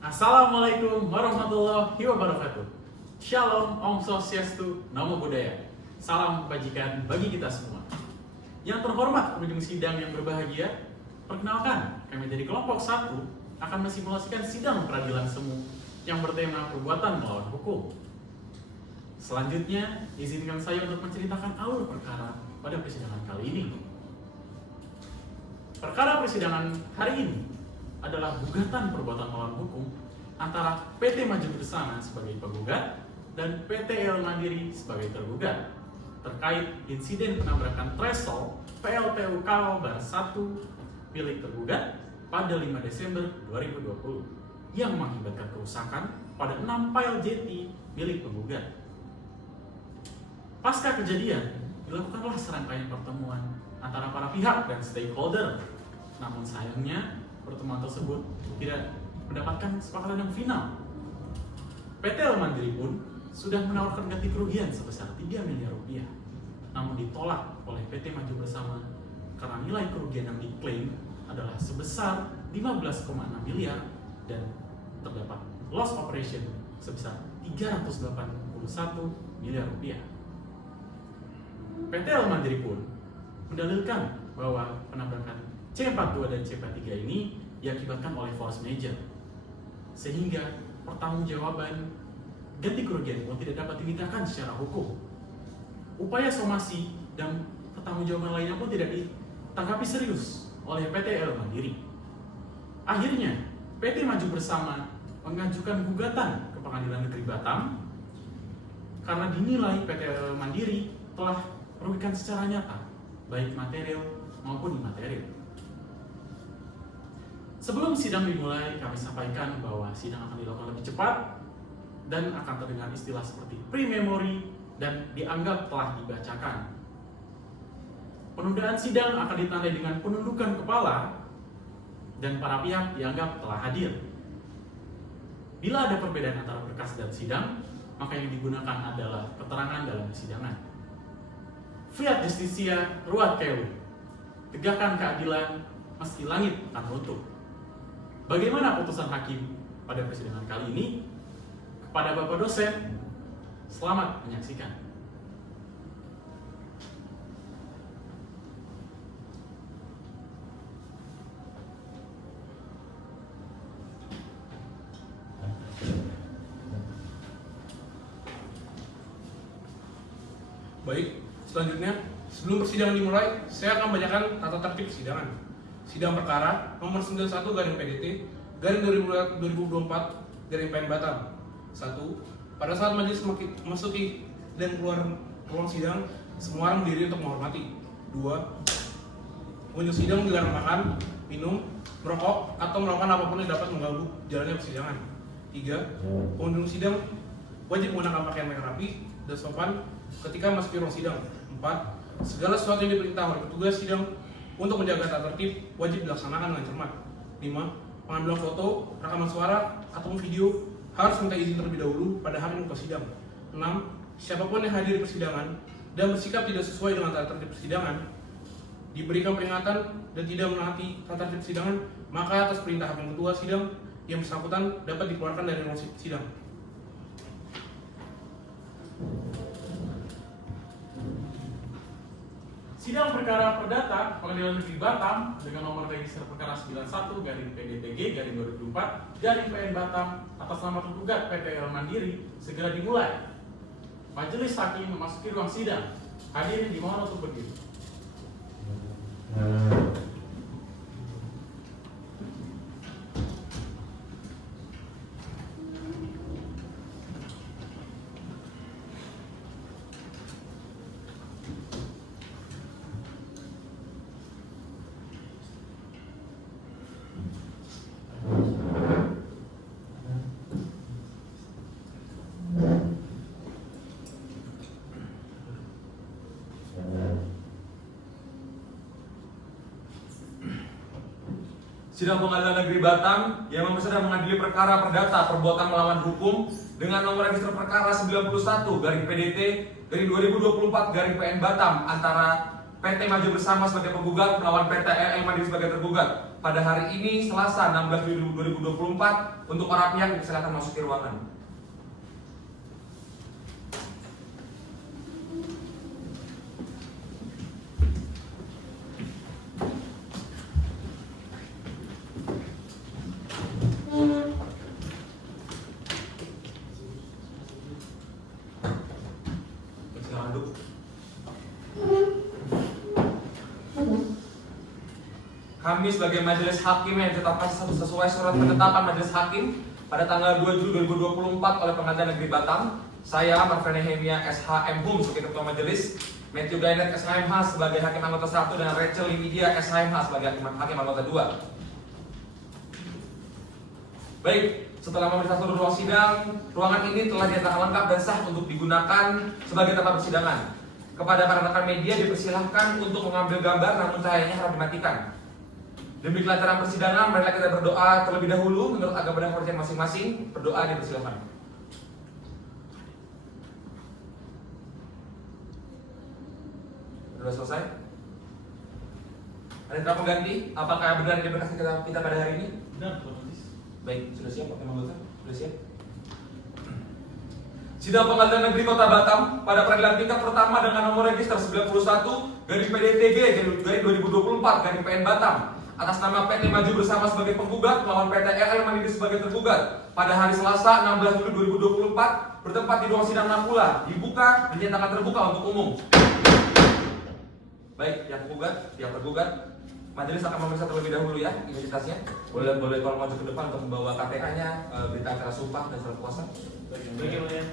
Assalamualaikum warahmatullahi wabarakatuh. Shalom, Om Swastiastu, Namo Buddhaya. Salam kebajikan bagi kita semua. Yang terhormat pengunjung sidang yang berbahagia, perkenalkan, kami dari kelompok 1 akan mensimulasikan sidang peradilan semu yang bertema perbuatan melawan hukum. Selanjutnya, izinkan saya untuk menceritakan alur perkara pada persidangan kali ini. Perkara persidangan hari ini adalah gugatan perbuatan melawan hukum antara PT Maju Bersama sebagai penggugat dan PT El Mandiri sebagai tergugat terkait insiden penabrakan tresol PLTU Kalbar 1 milik tergugat pada 5 Desember 2020 yang mengakibatkan kerusakan pada 6 pile jeti milik penggugat. Pasca kejadian, dilakukanlah serangkaian pertemuan antara para pihak dan stakeholder. Namun sayangnya, pertemuan tersebut tidak mendapatkan kesepakatan yang final. PT El Mandiri pun sudah menawarkan ganti kerugian sebesar 3 miliar rupiah. Namun ditolak oleh PT Maju Bersama karena nilai kerugian yang diklaim adalah sebesar 15,6 miliar dan terdapat loss operation sebesar 381 miliar rupiah. PT El Mandiri pun mendalilkan bahwa penabrakan C42 dan C43 ini diakibatkan oleh force major, sehingga pertanggungjawaban ganti kerugian pun tidak dapat dimintakan secara hukum. Upaya somasi dan pertanggungjawaban lainnya pun tidak ditanggapi serius oleh PT El Mandiri. Akhirnya, PT Maju Bersama mengajukan gugatan ke Pengadilan Negeri Batam karena dinilai PT El Mandiri telah merugikan secara nyata, baik material maupun imaterial. Sebelum sidang dimulai, kami sampaikan bahwa sidang akan dilakukan lebih cepat dan akan terdengar istilah seperti pre-memory dan dianggap telah dibacakan. Penundaan sidang akan ditandai dengan penundukan kepala dan para pihak dianggap telah hadir. Bila ada perbedaan antara berkas dan sidang, maka yang digunakan adalah keterangan dalam persidangan. Fiat Justitia Ruat Kelu, tegakkan keadilan meski langit akan runtuh. Bagaimana putusan hakim pada persidangan kali ini? Kepada Bapak dosen, selamat menyaksikan. Baik, selanjutnya sebelum persidangan dimulai, saya akan membacakan tata tertib persidangan. Sidang perkara nomor 91/PDT/2024/PN Batam. 1. Pada saat majelis memasuki dan keluar ruang sidang, semua orang berdiri untuk menghormati. 2. Pengunjung sidang dilarang makan, minum, merokok, atau melakukan apapun yang dapat mengganggu jalannya persidangan. 3. Pengunjung sidang wajib menggunakan pakaian yang rapi dan sopan ketika memasuki ruang sidang. 4. Segala sesuatu yang diperintah oleh petugas sidang untuk menjaga tata tertib wajib dilaksanakan dengan cermat. 5. Pengambilan foto, rekaman suara, atau video harus minta izin terlebih dahulu pada hakim muka sidang. 6. Siapapun yang hadir di persidangan dan bersikap tidak sesuai dengan tata tertib persidangan diberikan peringatan dan tidak menaati tata tertib persidangan, maka atas perintah hakim ketua sidang yang bersangkutan dapat dikeluarkan dari ruang sidang. Sidang perkara perdata Pengadilan Negeri Batam dengan nomor register perkara 91/PDTG/2024/PN Batam atas nama tergugat PT El Mandiri segera dimulai. Majelis hakim memasuki ruang sidang. Hadirin dimohon untuk berdiri. Sidang Pengadilan Negeri Batam yang sedang mengadili perkara perdata perbuatan melawan hukum dengan nomor register perkara 91/PDT/2024/PN Batam antara PT Maju Bersama sebagai penggugat melawan PT LL Mandiri sebagai tergugat pada hari ini Selasa 16 Juli 2024 untuk para pihak dipersilakan masuk ke ruangan. Silakan duduk. Kami sebagai majelis hakim yang ditetapkan sesuai surat penetapan majelis hakim pada tanggal 2 Juli 2024 oleh Pengadilan Negeri Batam, saya Marvin Nehemia SHM Hum sebagai ketua majelis, Matthew Gainet SHMH sebagai hakim anggota 1 dan Rachel Lydia SHMH sebagai hakim anggota 2. Baik, setelah memeriksa seluruh ruang sidang, ruangan ini telah dinyatakan lengkap dan sah untuk digunakan sebagai tempat persidangan. Kepada para rekan media dipersilahkan untuk mengambil gambar, namun cahayanya harap dimatikan. Demi kelancaran persidangan, marilah kita berdoa terlebih dahulu menurut agama dan kepercayaan masing-masing. Berdoa dipersilakan. Sudah selesai? Ada yang pengganti? Apakah benar ini berkas kita pada hari ini? Benar, otomatis. Baik, sudah siap Pak Anggota? Sudah siap? Sidang Pengadilan Negeri Kota Batam pada peradilan tingkat pertama dengan nomor register 91 garing PDTG garing 2024 garing PN Batam atas nama PT Maju Bersama sebagai penggugat melawan PT LL Mandiri sebagai tergugat pada hari Selasa 16 Juli 2024 bertempat di ruang sidang Napula dibuka dinyatakan terbuka untuk umum. Baik, yang penggugat, yang tergugat, majelis akan memeriksa terlebih dahulu ya identitasnya. Boleh tolong maju ke depan untuk membawa KPK-nya, berita acara sumpah dan surat kuasa. Baik, ya.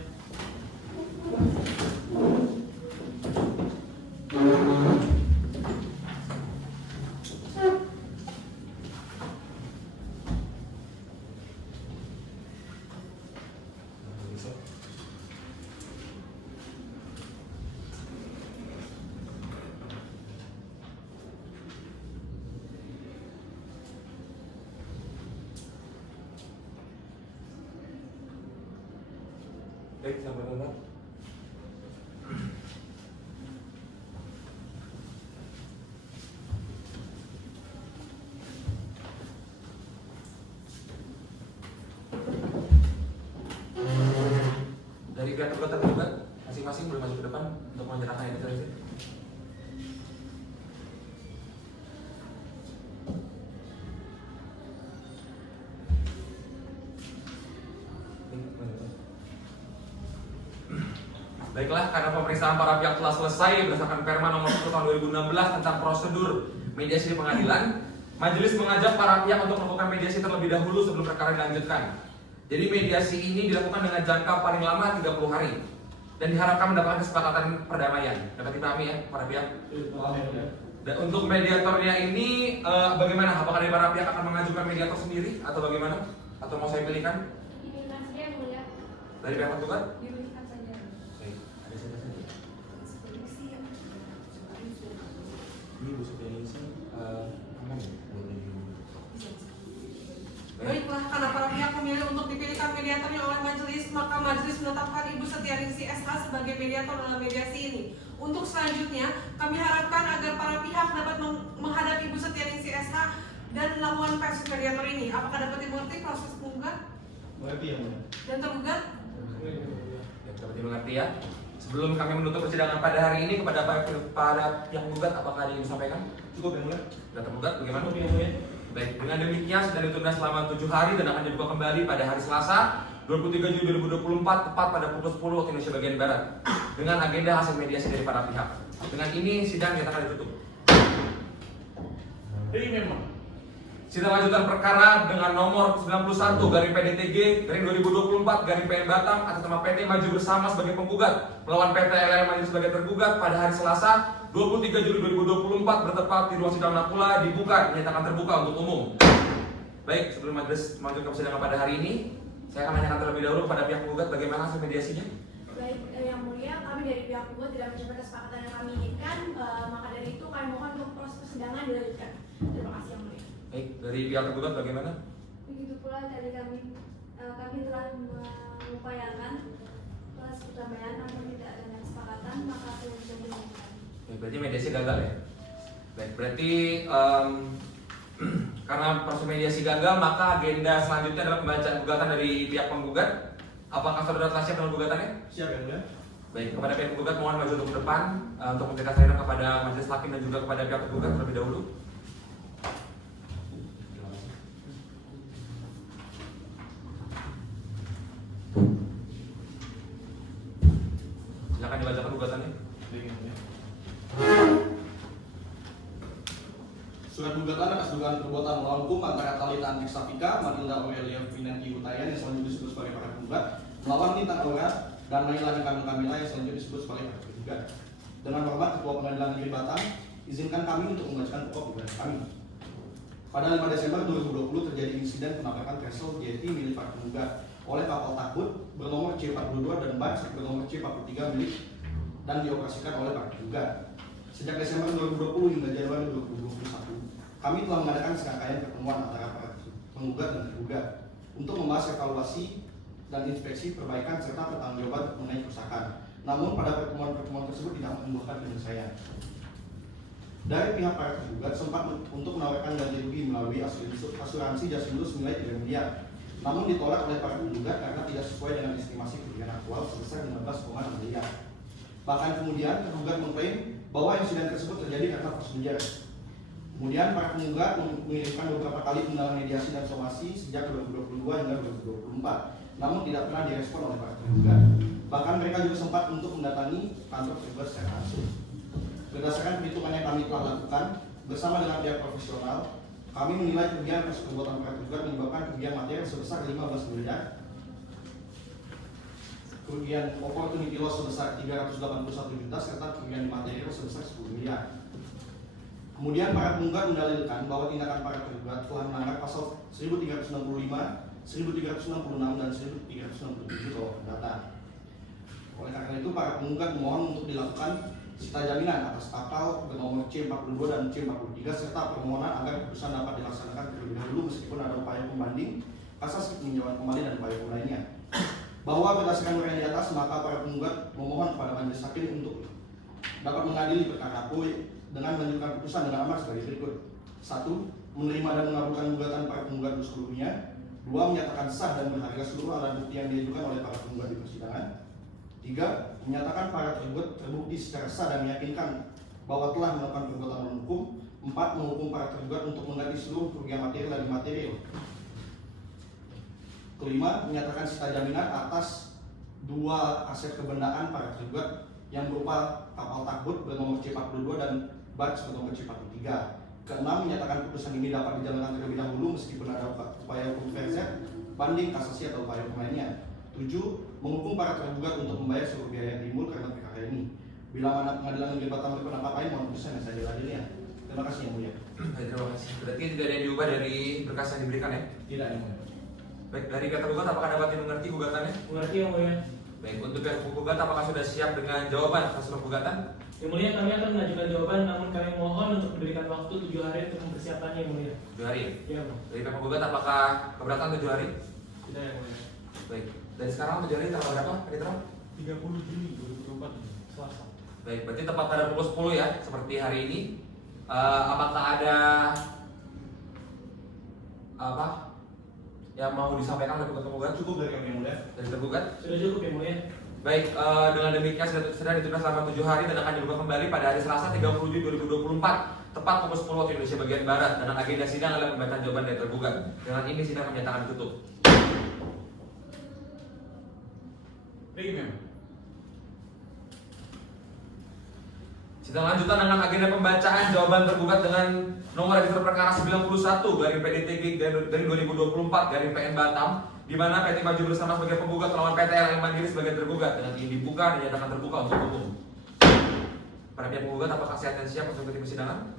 Baik, sampai dulu. Dari pihak tergugat masing-masing boleh maju ke depan untuk menyerahkan identitas. Baiklah, karena pemeriksaan para pihak telah selesai berdasarkan Perma nomor 1 tahun 2016 tentang prosedur mediasi di pengadilan, majelis mengajak para pihak untuk melakukan mediasi terlebih dahulu sebelum perkara dilanjutkan. Jadi mediasi ini dilakukan dengan jangka paling lama 30 hari dan diharapkan mendapatkan kesepakatan perdamaian. Dapat dipahami ya para pihak? Dan untuk mediatornya ini bagaimana? Apakah dari para pihak akan mengajukan mediator sendiri atau bagaimana? Atau mau saya pilihkan? Diberikan saja yang mulia. Dari pihak tergugat? Diberikan saja. Baik, ada siapa saja? Ini Bu Supriyanisi, aman ya? Baiklah, karena para pihak memilih untuk dipilihkan mediatornya oleh majelis, maka majelis menetapkan Ibu Setianingsih SH sebagai mediator dalam mediasi ini. Untuk selanjutnya, kami harapkan agar para pihak dapat menghadapi Ibu Setianingsih SH dan melakukan versus mediator ini. Apakah dapat dimengerti proses penggugat? Mengerti ya, Mbak? Dan tergugat? Ya, dapat dimengerti ya. Sebelum kami menutup persidangan pada hari ini kepada pihak penggugat, apakah ada yang disampaikan? Cukup ya, Mbak? Sudah tergugat bagaimana? Cukup ya, Mbak? Baik, dengan demikian sudah ditunda selama 7 hari dan akan dibuka kembali pada hari Selasa 23 Juli 2024 tepat pada pukul 10 waktu Indonesia bagian Barat dengan agenda hasil mediasi dari para pihak. Dengan ini sidang dinyatakan ditutup. Jadi memang Sidang lanjutan perkara dengan nomor 91 garing PDTG garing 2024 garing PN Batam atas nama PT Maju Bersama sebagai penggugat melawan PT LL Mandiri sebagai tergugat pada hari Selasa 23 Juli 2024 bertepat di ruang sidang Napula dibuka dinyatakan terbuka untuk umum. Baik, sebelum majelis melanjutkan persidangan pada hari ini, saya akan menanyakan terlebih dahulu kepada pihak penggugat bagaimana hasil mediasinya. Baik, yang mulia, kami dari pihak penggugat tidak mencapai kesepakatan yang kami inginkan, maka dari itu kami mohon untuk proses persidangan dilanjutkan. Terima kasih yang mulia. Baik, dari pihak tergugat bagaimana? Begitu pula dari kami telah mengupayakan proses perdamaian namun tidak ada kesepakatan, maka tidak bisa dilanjutkan. Ya, berarti mediasi gagal ya. Baik, berarti karena proses mediasi gagal, maka agenda selanjutnya adalah pembacaan gugatan dari pihak penggugat. Apakah saudara telah siap dengan gugatannya? Siap yang mulia. Baik, kepada pihak penggugat mohon maju untuk ke depan untuk memberikan saran kepada majelis hakim dan juga kepada pihak penggugat terlebih dahulu. Silakan dibacakan gugatannya. Surat gugatan atas dugaan perbuatan melawan hukum antara Talita Antik Safika, Matilda Aurelia Pinangki Utayan yang selanjutnya disebut sebagai para penggugat, melawan Tinta Aura dan Naila Kamil Kamila yang selanjutnya disebut sebagai para penggugat. Dengan hormat Ketua Pengadilan Negeri Batam, izinkan kami untuk membacakan pokok gugatan kami. Pada 5 Desember 2020 terjadi insiden penabrakan Tresol Jetty milik para penggugat oleh kapal takbut bernomor C42 dan Barge bernomor C43 milik dan dioperasikan oleh para penggugat. Sejak Desember 2020 hingga Januari 2021, kami telah mengadakan serangkaian pertemuan antara para penggugat dan tergugat untuk membahas evaluasi dan inspeksi perbaikan serta pertanggungjawaban mengenai kerusakan. Namun pada pertemuan-pertemuan tersebut tidak membuahkan penyelesaian. Dari pihak para tergugat sempat untuk menawarkan ganti rugi melalui asuransi jasa lulus senilai 3 miliar. Namun ditolak oleh para penggugat karena tidak sesuai dengan estimasi kerugian aktual sebesar 15,6 miliar. Bahkan kemudian tergugat mengklaim bahwa insiden tersebut terjadi karena force majeure. Kemudian para penggugat mengirimkan beberapa kali undangan mediasi dan somasi sejak 2022 hingga 2024, namun tidak pernah direspon oleh para penggugat. Bahkan mereka juga sempat untuk mendatangi kantor tergugat secara langsung. Berdasarkan perhitungan yang kami telah lakukan bersama dengan pihak profesional, kami menilai kerugian atas perbuatan para penggugat menyebabkan kerugian materi sebesar 15 miliar, kerugian opportunity loss sebesar 381 juta, serta kerugian materi sebesar 10 miliar. Kemudian para penggugat mendalilkan bahwa tindakan para tergugat telah melanggar pasal 1365, 1366, dan 1367 KUH Perdata. Oleh karena itu, para penggugat memohon untuk dilakukan sita jaminan atas kapal bernomor C42 dan C43 serta permohonan agar keputusan dapat dilaksanakan terlebih dahulu meskipun ada upaya pembanding, kasasi peninjauan kembali, dan upaya hukum lainnya. Bahwa berdasarkan uraian di atas, maka para penggugat memohon kepada majelis hakim untuk dapat mengadili perkara PUI dengan menunjukkan keputusan dengan amar sebagai berikut: 1. Menerima dan mengabulkan gugatan para penggugat seluruhnya. 2. Menyatakan sah dan berharga seluruh alat bukti yang diajukan oleh para penggugat di persidangan. 3. Menyatakan para tergugat terbukti secara sah dan meyakinkan bahwa telah melakukan perbuatan melawan hukum. 4. Menghukum para tergugat untuk mengganti seluruh kerugian materi dan imaterial. Kelima, menyatakan sita jaminan atas 2 aset kebendaan para tergugat yang berupa kapal takbut bernomor C42 dan Barge bernomor C43. Keenam, menyatakan putusan ini dapat dijalankan terlebih dahulu meskipun ada upaya hukum verset, banding, kasasi, atau upaya hukum lainnya. 7. Menghukum para tergugat untuk membayar seluruh biaya yang timbul karena perkara ini. Bila mana pengadilan negeri Batam berpendapat lain, mohon putusan yang saya adilnya. Terima kasih yang mulia. Baik, terima kasih. Berarti tidak ada yang diubah dari berkas yang diberikan ya? Tidak yang mulia. Baik, dari pihak tergugat apakah dapat dimengerti gugatannya? Mengerti yang mulia. Baik, untuk pihak penggugat apakah sudah siap dengan jawaban atas surat gugatan? Yang mulia, kami akan mengajukan jawaban, namun kami mohon untuk diberikan waktu 7 hari untuk mempersiapkannya yang mulia. 7 hari. Ya, Bang. Dari pihak penggugat apakah keberatan 7 hari? Tidak yang mulia. Baik. Dari sekarang 7 hari tanggal berapa? Hari terang? 30 Juni 2024 Selasa. Baik, berarti tepat pada pukul 10 ya, seperti hari ini. Apakah ada yang mau disampaikan oleh penggugat? Cukup dari kami yang mulia. Dari tergugat? Sudah cukup yang mulia. Baik, dengan demikian sudah ditugas selama 7 hari dan akan dibuka kembali pada hari Selasa 30 Juni 2024 tepat pukul 10 waktu Indonesia bagian Barat. Dan agenda sidang adalah pembacaan jawaban dari tergugat. Dengan ini sidang menyatakan ditutup. Sidang lanjutan dengan agenda pembacaan jawaban tergugat dengan nomor register perkara 91 garing PDTG dari 2024 garing PN Batam, di mana PT Maju Bersama sebagai penggugat melawan PT LM Mandiri sebagai tergugat. Dengan ini dibuka dan dinyatakan terbuka untuk umum. Para pihak penggugat apakah sehat dan siap untuk mengikuti persidangan?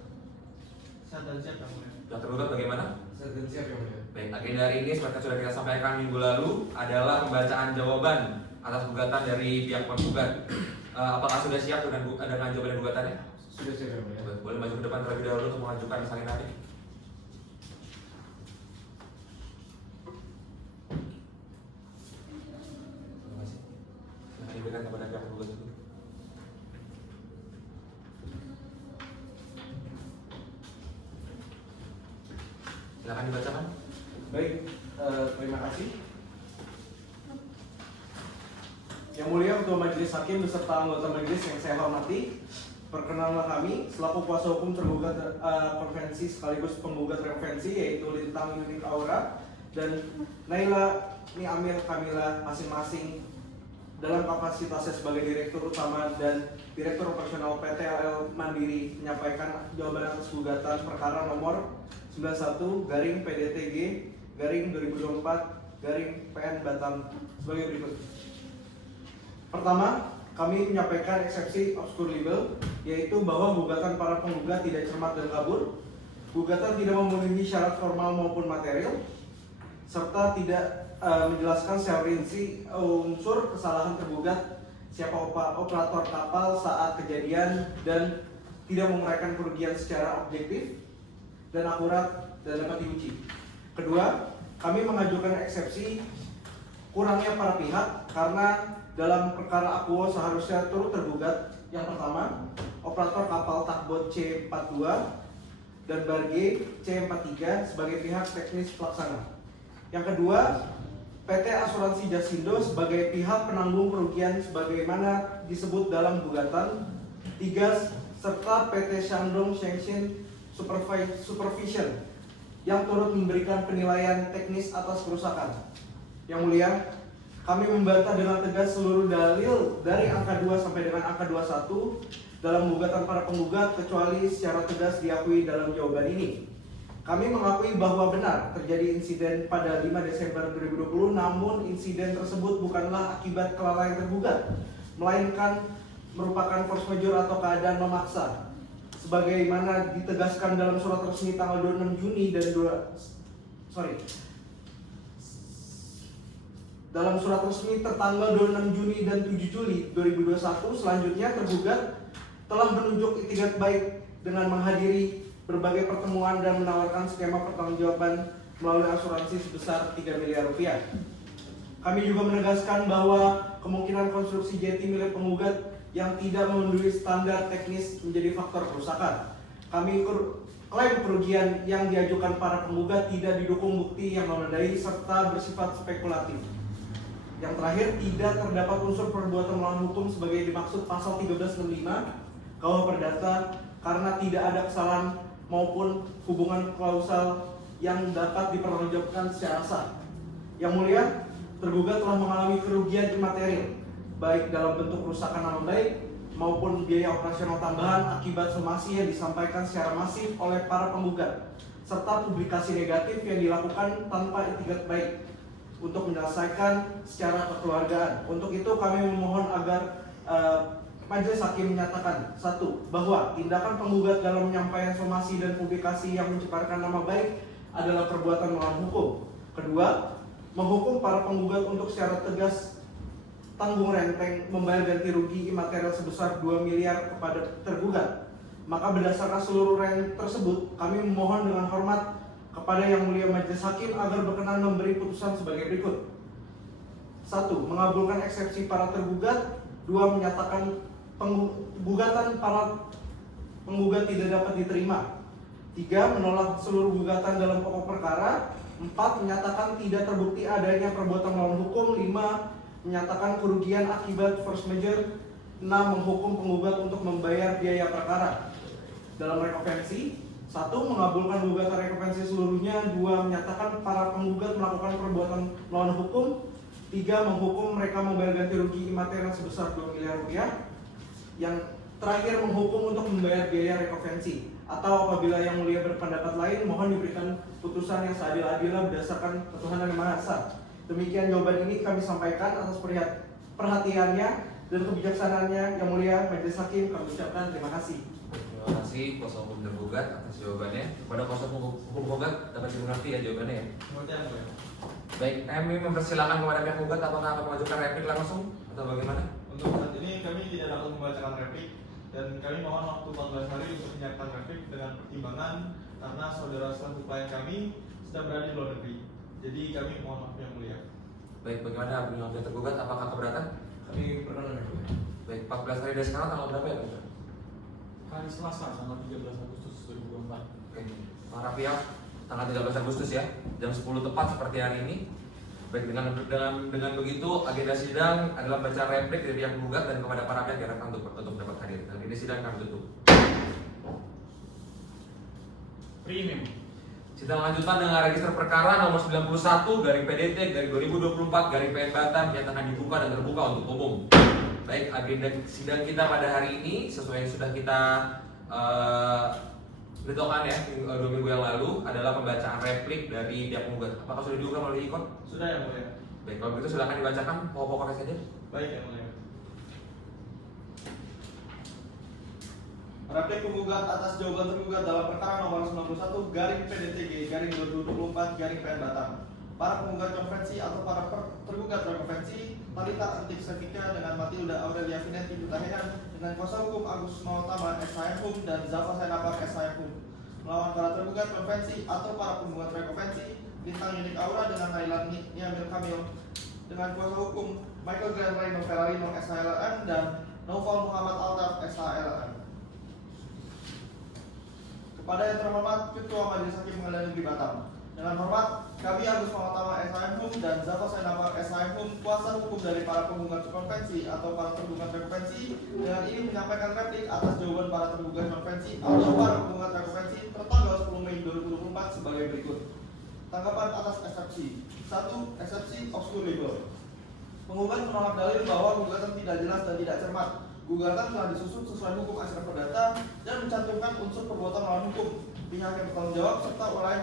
Sehat dan siap yang mulia. Pihak tergugat bagaimana? Sehat dan siap yang mulia. Baik, agenda hari ini seperti yang sudah kita sampaikan minggu lalu adalah pembacaan jawaban atas gugatan dari pihak penggugat. Apakah sudah siap dengan jawaban dan gugatannya? Sudah siap yang mulia. Boleh maju ke depan terlebih dahulu untuk mengajukan salin hari. Terima kasih. Silakan diberikan kepada pihak penggugat dulu. Silakan dibacakan. Baik, terima kasih. Yang mulia Ketua Majelis Hakim beserta anggota majelis yang saya hormati, perkenalan kami selaku kuasa hukum tergugat konvensi sekaligus penggugat referensi yaitu Lintang Unit Aura dan Naila Niamil Kamila masing-masing dalam kapasitasnya sebagai Direktur Utama dan Direktur Operasional PT LL Mandiri menyampaikan jawaban atas gugatan perkara nomor 91/PDTG/2024/PN Batam sebagai berikut. Pertama, kami menyampaikan eksepsi obscure legal, yaitu bahwa gugatan para penggugat tidak cermat dan kabur, gugatan tidak memenuhi syarat formal maupun material, serta tidak menjelaskan secara rinci unsur kesalahan tergugat, siapa operator kapal saat kejadian, dan tidak menguraikan kerugian secara objektif dan akurat dan dapat diuji. Kedua, kami mengajukan eksepsi kurangnya para pihak karena dalam perkara Akuo seharusnya turut tergugat. Yang pertama, operator kapal Takbot C42 dan Barge C43 sebagai pihak teknis pelaksana. Yang kedua, PT Asuransi Jasindo sebagai pihak penanggung kerugian sebagaimana disebut dalam gugatan. Tiga, serta PT Shandong Shenzhen Supervision yang turut memberikan penilaian teknis atas kerusakan. Yang mulia, kami membantah dengan tegas seluruh dalil dari angka 2 sampai dengan angka 21 dalam gugatan para penggugat kecuali secara tegas diakui dalam jawaban ini. Kami mengakui bahwa benar terjadi insiden pada 5 Desember 2020, namun insiden tersebut bukanlah akibat kelalaian tergugat, melainkan merupakan force majeure atau keadaan memaksa. Sebagaimana ditegaskan dalam surat resmi tanggal 26 Juni dan dalam surat resmi tertanggal 26 Juni dan 7 Juli 2021, selanjutnya tergugat telah menunjuk itikat baik dengan menghadiri berbagai pertemuan dan menawarkan skema pertanggungjawaban melalui asuransi sebesar 3 miliar rupiah. Kami juga menegaskan bahwa kemungkinan konstruksi jeti milik penggugat yang tidak memenuhi standar teknis menjadi faktor kerusakan. Kami klaim kerugian yang diajukan para penggugat tidak didukung bukti yang memadai serta bersifat spekulatif. Yang terakhir, tidak terdapat unsur perbuatan melawan hukum sebagai dimaksud pasal 1365 KUH Perdata karena tidak ada kesalahan maupun hubungan klausal yang dapat dipertanggungjawabkan secara sah. Yang mulia, tergugat telah mengalami kerugian imaterial baik dalam bentuk kerusakan nama baik maupun biaya operasional tambahan akibat somasi yang disampaikan secara masif oleh para penggugat serta publikasi negatif yang dilakukan tanpa itikat baik untuk menyelesaikan secara kekeluargaan. Untuk itu kami memohon agar Majelis Hakim menyatakan 1. Bahwa tindakan penggugat dalam menyampaikan somasi dan publikasi yang mencemarkan nama baik adalah perbuatan melawan hukum. Kedua, menghukum para penggugat untuk secara tegas tanggung renteng membayar ganti rugi imaterial sebesar 2 miliar kepada tergugat. Maka berdasarkan seluruh renteng tersebut, kami memohon dengan hormat kepada Yang Mulia Majelis Hakim agar berkenan memberi putusan sebagai berikut. 1. Mengabulkan eksepsi para tergugat. 2. Menyatakan gugatan para penggugat tidak dapat diterima. 3. Menolak seluruh gugatan dalam pokok perkara. 4. Menyatakan tidak terbukti adanya perbuatan melawan hukum. 5. Menyatakan kerugian akibat force majeure. 6. Menghukum penggugat untuk membayar biaya perkara. Dalam rekonvensi, 1. Mengabulkan gugatan rekonvensi seluruhnya. 2. Menyatakan para penggugat melakukan perbuatan melawan hukum. 3. Menghukum mereka membayar ganti rugi imaterial sebesar 2 miliar rupiah. Yang terakhir, menghukum untuk membayar biaya rekonvensi. Atau apabila Yang Mulia berpendapat lain, mohon diberikan putusan yang seadil-adilnya berdasarkan ketuhanan yang Maha Esa. Demikian jawaban ini kami sampaikan atas perhatiannya dan kebijaksanaannya. Yang Mulia Majelis Hakim, kami ucapkan terima kasih. Terima kasih kuasa hukum tergugat atas jawabannya. Kepada kuasa hukum penggugat dapat dimengerti ya jawabannya ya. Baik, kami mempersilakan kepada pihak penggugat apakah akan mengajukan replik langsung atau bagaimana? Untuk saat ini kami tidak dapat membacakan replik dan kami mohon waktu 14 hari untuk menyiapkan replik dengan pertimbangan karena saudara-saudara klien kami sedang berada di luar negeri. Jadi kami mohon maaf Yang Mulia. Baik, bagaimana dengan pihak tergugat apakah keberatan? Kami perkenan. Baik, 14 hari dari sekarang tanggal berapa ya Pak? Hari Selasa tanggal 13 Agustus 2024. Oke, para pihak tanggal 13 Agustus ya, jam 10 tepat seperti hari ini. Baik, dengan begitu agenda sidang adalah baca replik dari pihak penggugat dan kepada para pihak diharapkan untuk dapat hadir. Dan ini sidang kami tutup. Premium. Sidang lanjutan dengan register perkara nomor 91 garing PDT garing 2024 garing PN Batam nyatakan dibuka dan terbuka untuk umum. Baik, agenda sidang kita pada hari ini sesuai yang sudah kita beritahukan ya 2 minggu yang lalu adalah pembacaan replik dari pihak penggugat. Apakah sudah dibuka melalui ikon? Sudah yang mulia. Baik, kalau begitu silakan dibacakan pokok-pokoknya saja. Baik yang mulia. Replik penggugat atas jawaban tergugat dalam perkara nomor 91 garing PDTG garing 2024 garing PN Batam. Para penggugat konvensi atau para tergugat rekonvensi Talita Antik Sevika dengan Matilda Aurelia Finenti Hutahian dengan kuasa hukum Agus Mautama SHM dan Zafa Senapar SHM melawan para tergugat konvensi atau para penggugat rekonvensi Bintang Yunik Aura dengan Nailan Niamil Kamil dengan kuasa hukum Michael Grand Reno Ferrarino SHLM dan Noval Muhammad Altaf SHLM. Kepada yang terhormat Ketua Majelis Hakim Pengadilan Negeri Batam, dengan hormat kami Agus Mautama SHM dan Zafa Senapar SHM kuasa hukum dari para penggugat konvensi atau para tergugat rekonvensi dengan ini menyampaikan replik atas jawaban para tergugat konvensi atau para penggugat rekonvensi tertanggal 10 Mei 2024 sebagai berikut. Tanggapan atas eksepsi. 1. Eksepsi obscure legal. Penggugat menolak dalil bahwa gugatan tidak jelas dan tidak cermat. Gugatan telah disusun sesuai hukum acara perdata dan mencantumkan unsur perbuatan melawan hukum, pihak yang bertanggung jawab serta uraian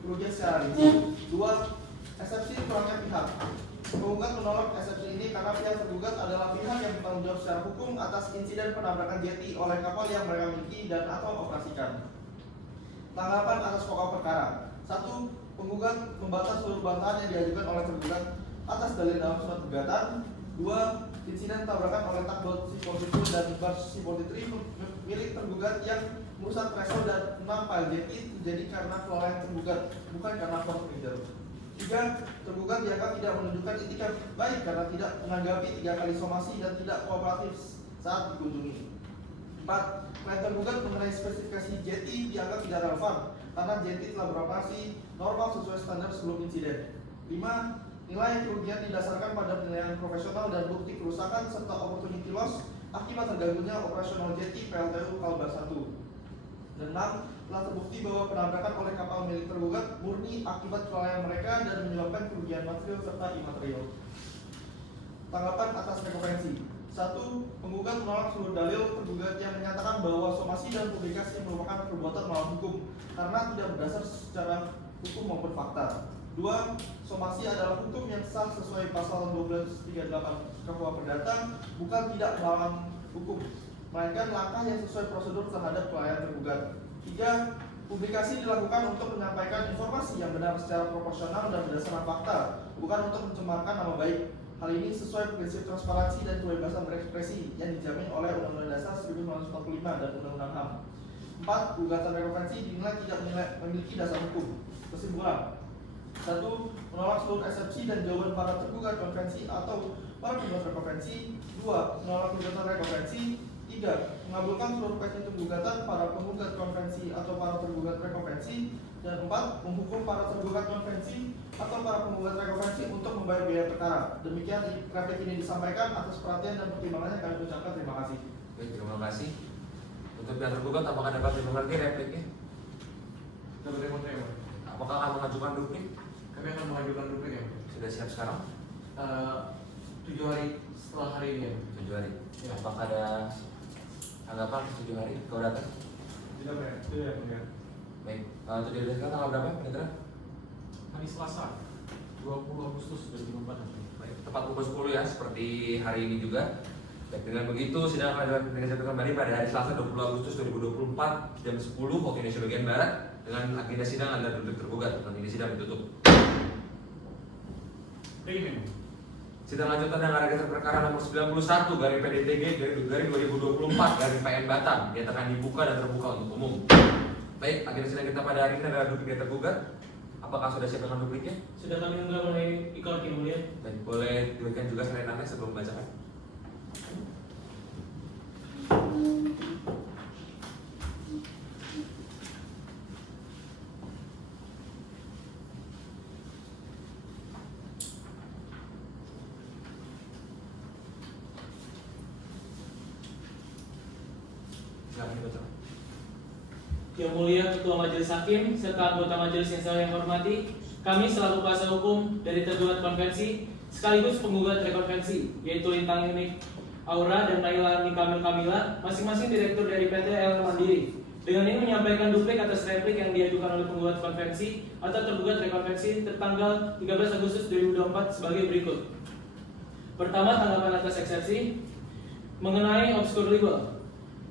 kerugian secara rinci. 2. Eksepsi kurangnya pihak. Penggugat menolak eksepsi ini karena pihak tergugat adalah pihak yang bertanggung jawab secara hukum atas insiden penabrakan jeti oleh kapal yang mereka miliki dan atau operasikan. Tanggapan atas pokok perkara. 1. Penggugat membantah seluruh bantahan yang diajukan oleh tergugat atas dalil dalam surat gugatan. 2. Insiden tabrakan oleh tugboat C-42 dan bar C-43 milik tergugat yang merusak threshold dan 6 pile jeti terjadi karena kelalaian tergugat, bukan karena force majeure. 3. Tergugat dianggap tidak menunjukkan itikat baik karena tidak menanggapi 3 kali somasi dan tidak kooperatif saat dikunjungi. 4. Klaim tergugat mengenai spesifikasi jeti dianggap tidak relevan karena jeti telah beroperasi normal sesuai standar sebelum insiden. 5. Nilai kerugian didasarkan pada penilaian profesional dan bukti kerusakan serta opportunity loss akibat terganggunya operasional jeti PLTU Kalbar 1. Dan 6. Telah terbukti bahwa penabrakan oleh kapal milik tergugat murni akibat kelalaian mereka dan menyebabkan kerugian material serta imaterial. Tanggapan atas rekonvensi. 1. Penggugat menolak seluruh dalil tergugat yang menyatakan bahwa somasi dan publikasi merupakan perbuatan melawan hukum karena tidak berdasar secara hukum maupun fakta. 2. Somasi adalah hukum yang sah sesuai pasal 1238 KUH Perdata, bukan tidak melawan hukum, melainkan langkah yang sesuai prosedur terhadap klien tergugat. 3. Publikasi dilakukan untuk menyampaikan informasi yang benar secara proporsional dan berdasarkan fakta, bukan untuk mencemarkan nama baik. Hal ini sesuai prinsip transparansi dan kebebasan berekspresi yang dijamin oleh Undang-Undang Dasar 1945 dan Undang-Undang HAM. 4. Gugatan rekonvensi dinilai tidak memiliki dasar hukum. Kesimpulan. 1. Menolak seluruh eksepsi dan jawaban para tergugat konvensi atau para penggugat rekonvensi. 2. Menolak gugatan rekonvensi. 3. Mengabulkan seluruh petitum gugatan para penggugat konvensi atau para tergugat rekonvensi. Dan 4. Menghukum para tergugat konvensi atau para penggugat rekonvensi untuk membayar biaya perkara. Demikian replik ini disampaikan. Atas perhatian dan pertimbangannya kami ucapkan terima kasih. Baik, terima kasih. Untuk pihak tergugat, apakah dapat dimengerti repliknya? Dapat dimengerti. Apakah akan mengajukan duplik? Kami akan mengajukan duplik ya. Sudah siap sekarang? 7 hari setelah hari ini ya. 7 hari. Ya. Apakah ada tanggapan 7 hari? Kau datang? Tidak ya, tidak ya. Baik, untuk dijelaskan tanggal berapa penyeteran? Hari Selasa 20 Agustus 2024. Baik, tepat pukul 10 ya, seperti hari ini juga. Baik, dengan begitu sidang akan dilanjutkan kembali pada hari Selasa 20 Agustus 2024 jam 10 waktu Indonesia bagian Barat dengan agenda sidang adalah duduk tergugat dan ini sidang ditutup. Premium. Sidang lanjutan dengan register perkara nomor 91 garing PDTG garing 2024 garing PN Batam dinyatakan dibuka dan terbuka untuk umum. Baik, agenda sidang kita pada hari ini adalah duplik tergugat. Apakah sudah siap dengan dupliknya? Sudah kami unggah melalui ikon yang mulia. Baik, boleh diberikan juga serenannya sebelum membacakan. Silakan dibaca. Yang Mulia Ketua Majelis Hakim serta anggota majelis yang saya hormati, kami selaku kuasa hukum dari tergugat konvensi sekaligus penggugat rekonvensi, yaitu Lintang Unik Aura dan Naila Nikamil Kamila, masing-masing direktur dari PT El Mandiri. Dengan ini menyampaikan duplik atas replik yang diajukan oleh penggugat konvensi atau tergugat rekonvensi tertanggal 13 Agustus 2024 sebagai berikut. Pertama, tanggapan atas eksepsi mengenai obscure legal.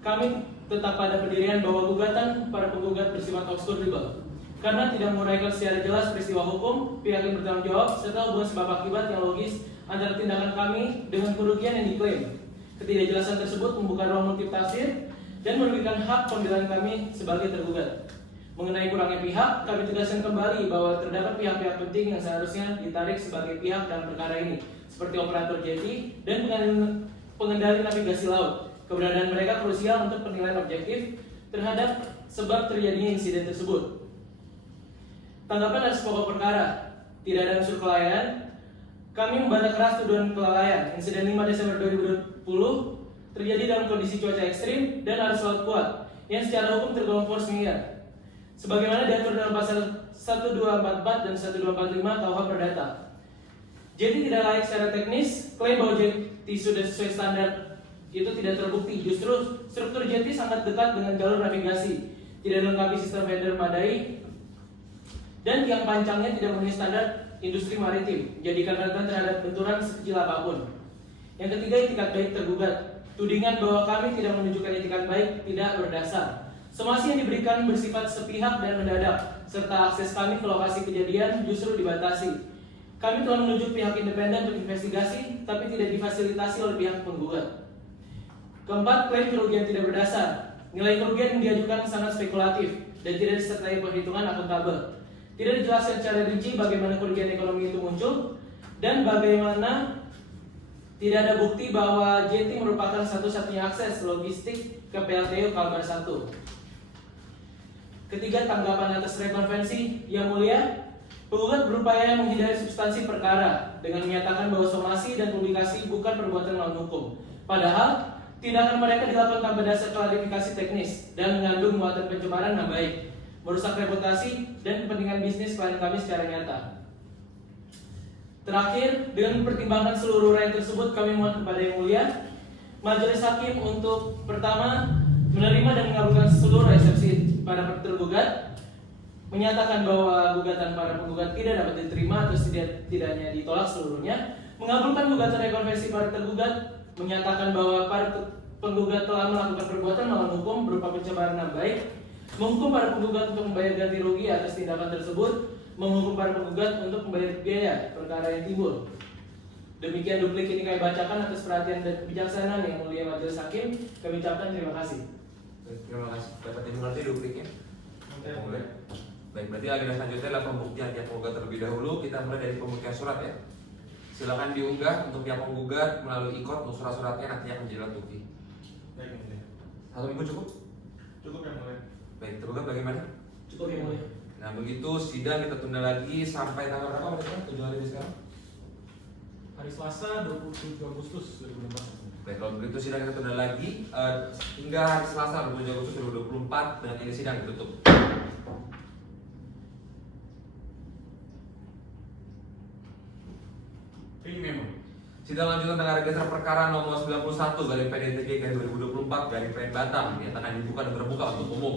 Kami tetap pada pendirian bahwa gugatan para penggugat bersifat obscure legal karena tidak menguraikan secara jelas peristiwa hukum, pihak yang bertanggung jawab, serta hubungan sebab akibat yang logis antara tindakan kami dengan kerugian yang diklaim. Ketidakjelasan tersebut membuka ruang multitafsir dan merugikan hak pembelaan kami sebagai tergugat. Mengenai kurangnya pihak, kami tegaskan kembali bahwa terdapat pihak-pihak penting yang seharusnya ditarik sebagai pihak dalam perkara ini, seperti operator jeti dan pengendali navigasi laut. Keberadaan mereka krusial untuk penilaian objektif terhadap sebab terjadinya insiden tersebut. Tanggapan atas pokok perkara, tidak ada unsur kelalaian. Kami membantah keras tuduhan kelalaian. Insiden 5 Desember 2020 terjadi dalam kondisi cuaca ekstrim dan arus laut kuat yang secara hukum tergolong force majeure, sebagaimana diatur dalam pasal 1244 dan 1245 KUH Perdata. Jeti tidak layak secara teknis. Klaim bahwa jeti sudah sesuai standar itu tidak terbukti. Justru struktur jeti sangat dekat dengan jalur navigasi, tidak dilengkapi sistem header madai, dan tiang pancangnya tidak memenuhi standar industri maritim, menjadikan rentan terhadap benturan sekecil apapun. Yang ketiga, itikat baik tergugat. Tudingan bahwa kami tidak menunjukkan itikat baik tidak berdasar. Somasi yang diberikan bersifat sepihak dan mendadak, serta akses kami ke lokasi kejadian justru dibatasi. Kami telah menunjuk pihak independen untuk investigasi, tapi tidak difasilitasi oleh pihak penggugat. Keempat, klaim kerugian tidak berdasar. Nilai kerugian yang diajukan sangat spekulatif dan tidak disertai perhitungan akuntabel. Tidak dijelaskan secara rinci bagaimana kerugian ekonomi itu muncul dan bagaimana tidak ada bukti bahwa jeti merupakan satu-satunya akses logistik ke PLTU Kalbar 1. Ketiga, tanggapan atas rekonvensi. Yang Mulia, penggugat berupaya menghindari substansi perkara dengan menyatakan bahwa somasi dan publikasi bukan perbuatan melawan hukum. Padahal, tindakan mereka dilakukan tanpa dasar klarifikasi teknis dan mengandung muatan pencemaran nama baik, merusak reputasi dan kepentingan bisnis klien kami secara nyata. Terakhir, dengan mempertimbangkan seluruh uraian tersebut, kami mohon kepada Yang Mulia Majelis Hakim untuk pertama, menerima dan mengabulkan seluruh eksepsi para tergugat, menyatakan bahwa gugatan para penggugat tidak dapat diterima atau tidaknya ditolak seluruhnya, mengabulkan gugatan rekonvensi para tergugat, menyatakan bahwa para penggugat telah melakukan perbuatan melawan hukum berupa pencemaran nama baik, menghukum para penggugat untuk membayar ganti rugi atas tindakan tersebut, menghukum para penggugat untuk membayar biaya perkara yang timbul. Demikian duplik ini kami bacakan atas perhatian dan kebijaksanaan Yang Mulia Majelis Hakim. Kami ucapkan terima kasih. Terima kasih. Dapat dimengerti dupliknya? Boleh. Baik, berarti agenda selanjutnya adalah pembuktian pihak penggugat terlebih dahulu. Kita mulai dari pembuktian surat ya. Silakan diunggah untuk pihak penggugat melalui ikot untuk surat-suratnya nantinya akan menjadi alat bukti. Baik, Yang Mulia. 1 minggu cukup? Cukup, Yang Mulia. Baik, tergugat bagaimana? Cukup Yang Mulia. Nah begitu sidang kita tunda lagi sampai tanggal berapa Pak? 7 hari sekarang? Hari Selasa 27 Agustus 2024. Baik, kalau begitu sidang kita tunda lagi hingga hari Selasa 27 Agustus 2024 dengan ini sidang ditutup. Ini memo. Sidang lanjutan dengan register perkara nomor 91 garing PDTG garing 2024 garing PN Batam dinyatakan dibuka dan terbuka untuk umum.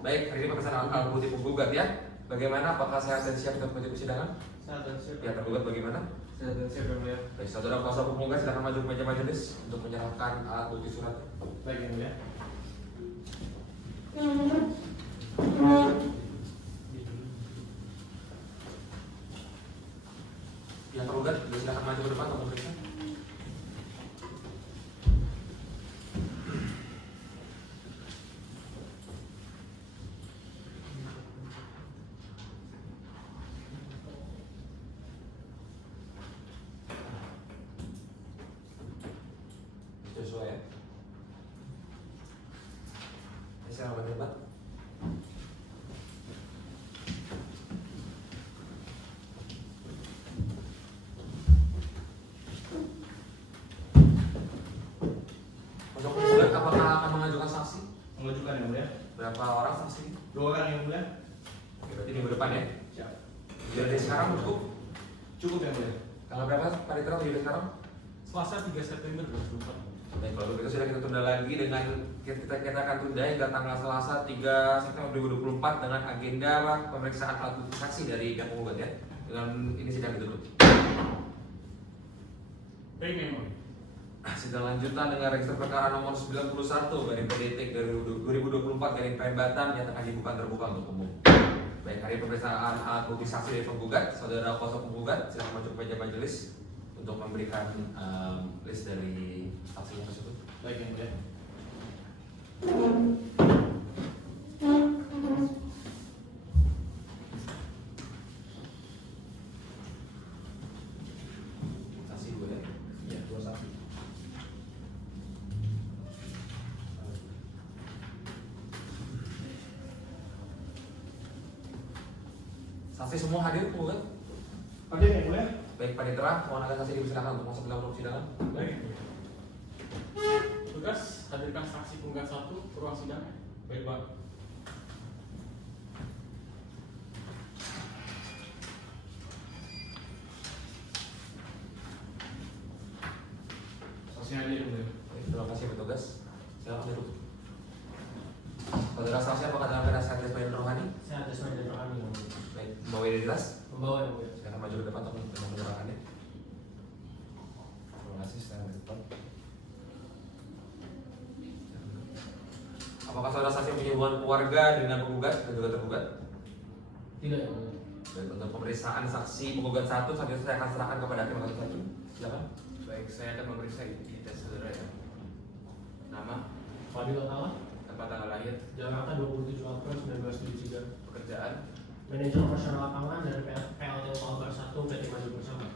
Baik, hari ini pemeriksaan alat bukti penggugat ya. Bagaimana? Apakah sehat dan siap untuk mengikuti persidangan? Sehat dan siap. Ya, tergugat bagaimana? Sehat dan siap, Yang Mulia. Baik, satu dan kuasa hukum penggugat silakan maju ke meja majelis untuk menyerahkan alat bukti surat. Baik, Yang Mulia. Yang tergugat silakan maju ke depan untuk memeriksa. Joshua ya. Ini saya akan debat. yang mulia. Tanggal berapa Panitera menjadi sekarang? Selasa 3 September 2024. Baik, kalau begitu sudah kita tunda lagi dengan kita akan tunda hingga tanggal Selasa 3 September 2024 dengan agenda pemeriksaan alat bukti saksi dari pihak penggugat ya. Dengan ini sidang ditutup. Baik, yang mulia. Sidang lanjutan dengan register perkara nomor 91 garing PDT 2024 garing PN Batam nyatakan dibuka terbuka untuk umum. Baik, hari pemeriksaan alat bukti saksi dari penggugat, saudara kuasa penggugat silakan maju ke meja majelis untuk memberikan list dari saksi tersebut. Baik yang mulia. Saksi dua ya. Iya, 2 saksi. Saksi semua hadir penggugat. Hadir yang mulia. Baik, Panitera, mohon agar saksi dipersilakan untuk masuk ke dalam ruang persidangan. Baik. Tugas hadirkan saksi penggugat 1 ke ruang sidang. Baik Pak. Saksi hadir yang mulia. Baik, terima kasih bertugas. Silakan duduk. Saudara saksi apakah dalam keadaan sehat dan rohani? Saya atas nama dan rohani yang mulia. Baik, membawa identitas. Membawa yang mulia. Silakan maju ke depan untuk menyerahkannya. Terima kasih, silakan ke depan. Apakah saudara saksi punya hubungan keluarga dengan penggugat dan juga tergugat? Tidak yang mulia. Baik, untuk pemeriksaan saksi penggugat 1, saat ini saya akan serahkan kepada hakim majelis hakim. Silakan. Baik, saya akan memeriksa identitas saudara ya. Nama, Fadil Otala, tempat tanggal lahir, Jakarta 27 April 1973. pekerjaan, Manajer operasional lapangan dari PLTU Kalbar 1 PT Maju Bersama.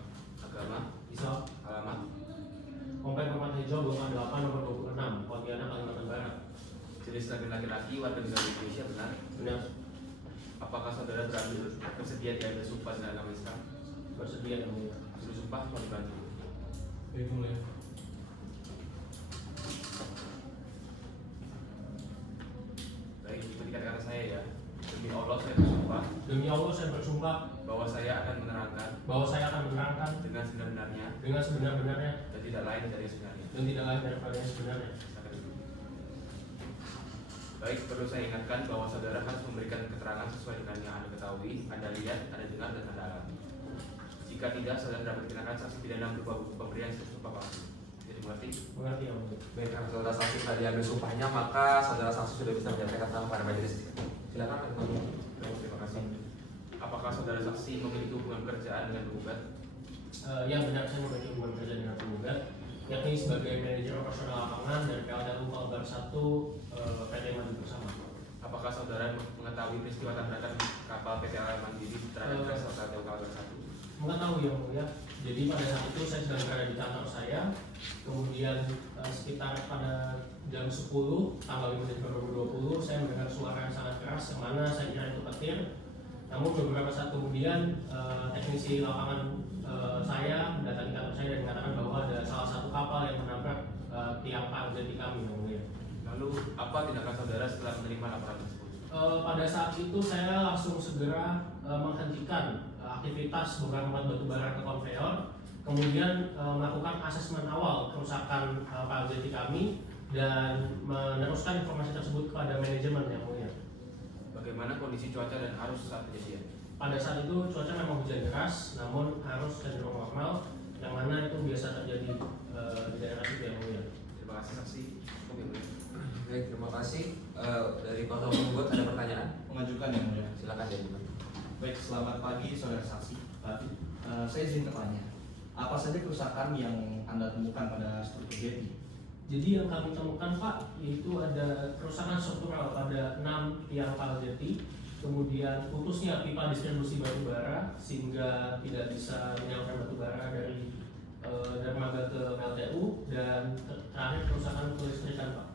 agama, Islam, alamat, Komplek Perempat Hijau Blok A8 nomor 26, Pontianak, Kalimantan Barat. jenis kelamin laki-laki, warga negara Indonesia, benar. Benar, Apakah saudara bersedia diambil sumpah dengan agama Islam? bersedia yang mulia. Suruh sumpah, mohon dibantu. Baik yang mulia. Baik, ikuti kata-kata saya ya. Demi Allah saya bersumpah Demi Allah saya bersumpah bahwa saya akan menerangkan bahwa saya akan menerangkan dengan sebenar-benarnya dengan sebenar-benarnya dan tidak lain dari yang sebenarnya. dan tidak lain daripada yang sebenarnya. Silakan duduk. Baik, perlu saya ingatkan bahwa saudara harus memberikan keterangan sesuai dengan yang Anda ketahui, Anda lihat, Anda dengar, dan Anda alami. Jika tidak, saudara dapat dikenakan sanksi pidana berupa buku pemberian sumpah palsu. Jadi mengerti? Mengerti yang mulia. Baik, karena saudara saksi telah diambil sumpahnya, maka saudara saksi sudah bisa menyampaikan salam pada majelis. Silakan. Terima kasih. Apakah saudara saksi memiliki hubungan pekerjaan dengan penggugat? Yang benar saya memiliki hubungan kerja dengan penggugat, yakni sebagai manajer operasional lapangan dari PLTU Kalbar 1 PT Maju Bersama. Apakah saudara mengetahui peristiwa tabrakan kapal PT Al Mandiri terhadap vessel PLTU Kalbar 1? Mengetahui yang mulia. Jadi pada saat itu saya sedang berada di kantor saya, kemudian sekitar pada jam 10 tanggal 5 Desember 2020 saya mendengar suara yang sangat keras yang mana saya kira itu petir. Namun beberapa saat kemudian teknisi lapangan saya mendatangi kantor saya dan mengatakan bahwa ada salah satu kapal yang menabrak tiang pangganti kami yang mulia. Lalu apa tindakan saudara setelah menerima laporan tersebut? Pada saat itu saya langsung segera menghentikan aktivitas bongkar muat batu bara ke konveyor, kemudian melakukan asesmen awal kerusakan pangganti kami dan meneruskan informasi tersebut kepada manajemen yang mulia. Bagaimana kondisi cuaca dan arus saat kejadian? Pada saat itu cuaca memang hujan deras, namun arus cenderung normal, yang mana itu biasa terjadi di daerah itu yang mulia. Terima kasih saksi. Cukup ya, mulia. Baik, terima kasih. Dari kuasa penggugat ada pertanyaan? Mengajukan yang mulia. Silakan ya. Baik, selamat pagi saudara saksi. Saya izin bertanya, apa saja kerusakan yang Anda temukan pada struktur jeti? Jadi yang kami temukan Pak, yaitu ada kerusakan struktural pada 6 tiang pal jeti, kemudian putusnya pipa distribusi batu bara sehingga tidak bisa menyalurkan batu bara dari dermaga ke PLTU, dan terakhir kerusakan kelistrikan Pak.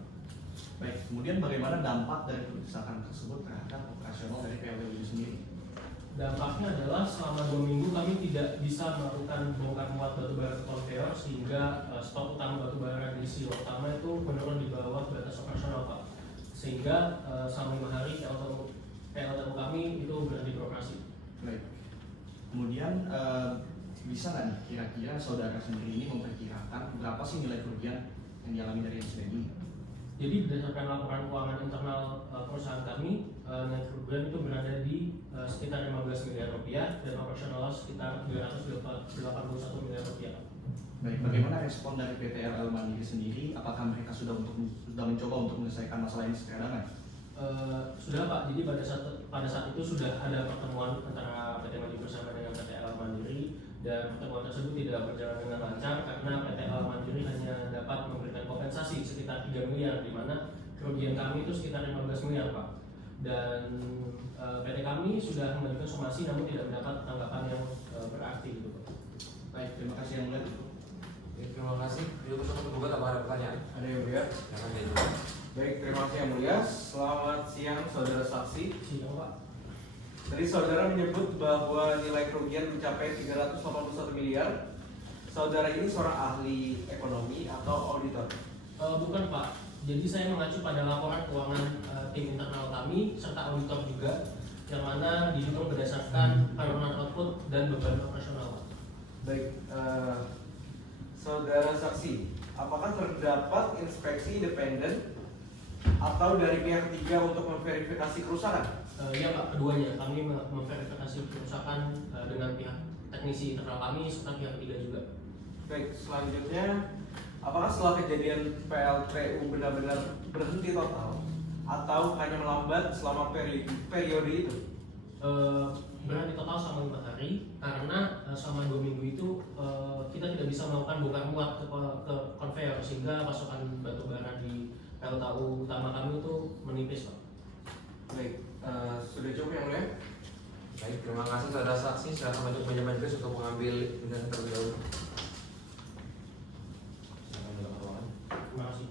Baik, kemudian bagaimana dampak dari kerusakan tersebut terhadap operasional dari PLTU itu sendiri? Dampaknya adalah selama 2 minggu kami tidak bisa melakukan bongkar muat batu bara ke konveyor sehingga stok utama batu bara di silo utama itu menurun di bawah batas operasional Pak. Sehingga selama 5 hari PLTU kami itu berhenti beroperasi. Baik. Kemudian bisa nggak nih kira-kira saudara sendiri ini memperkirakan berapa sih nilai kerugian yang dialami dari insiden ini? Jadi berdasarkan laporan keuangan internal perusahaan kami, nilai kerugian itu berada di sekitar 15 miliar rupiah dan operational loss sekitar 281 miliar rupiah. Baik, bagaimana respon dari PT RL Mandiri sendiri? Apakah mereka sudah mencoba untuk menyelesaikan masalah ini secara damai? Sudah Pak, jadi pada saat itu sudah ada pertemuan antara PT Mandiri bersama dengan PT RL Mandiri, dan pertemuan tersebut tidak berjalan dengan lancar karena PT RL Mandiri hanya dapat memberikan kompensasi sekitar 3 miliar, di mana kerugian kami itu sekitar 15 miliar Pak. Dan PT kami sudah mengajukan somasi namun tidak mendapat tanggapan yang berarti gitu Pak. Baik, terima kasih yang mulia. Terima kasih. Yuk untuk penggugat apa ada pertanyaan? Ada yang mulia? Silakan diajukan. Baik, terima kasih yang mulia. Selamat siang saudara saksi. Siang Pak. Tadi saudara menyebut bahwa nilai kerugian mencapai 381 miliar. Saudara ini seorang ahli ekonomi atau auditor? Bukan Pak. Jadi saya mengacu pada laporan keuangan tim internal kami serta auditor juga, yang mana dihitung berdasarkan penurunan output dan beban operasional Pak. Baik, saudara saksi, apakah terdapat inspeksi independen atau dari pihak ketiga untuk memverifikasi kerusakan? Ya Pak, keduanya kami memverifikasi kerusakan dengan pihak teknisi internal kami serta pihak ketiga juga. Baik, selanjutnya, apakah setelah kejadian PLTU benar-benar berhenti total atau hanya melambat selama periode itu? Berhenti total selama 5 hari karena selama 2 minggu itu kita tidak bisa melakukan bongkar muat ke konveyor sehingga pasokan batu bara di PLTU utama kami itu menipis Pak. Baik, sudah cukup yang mulia? Baik, terima kasih saudara saksi. Silakan untuk meja majelis untuk mengambil penjelasan terlebih dahulu. Silakan dalam ruangan. Terima kasih.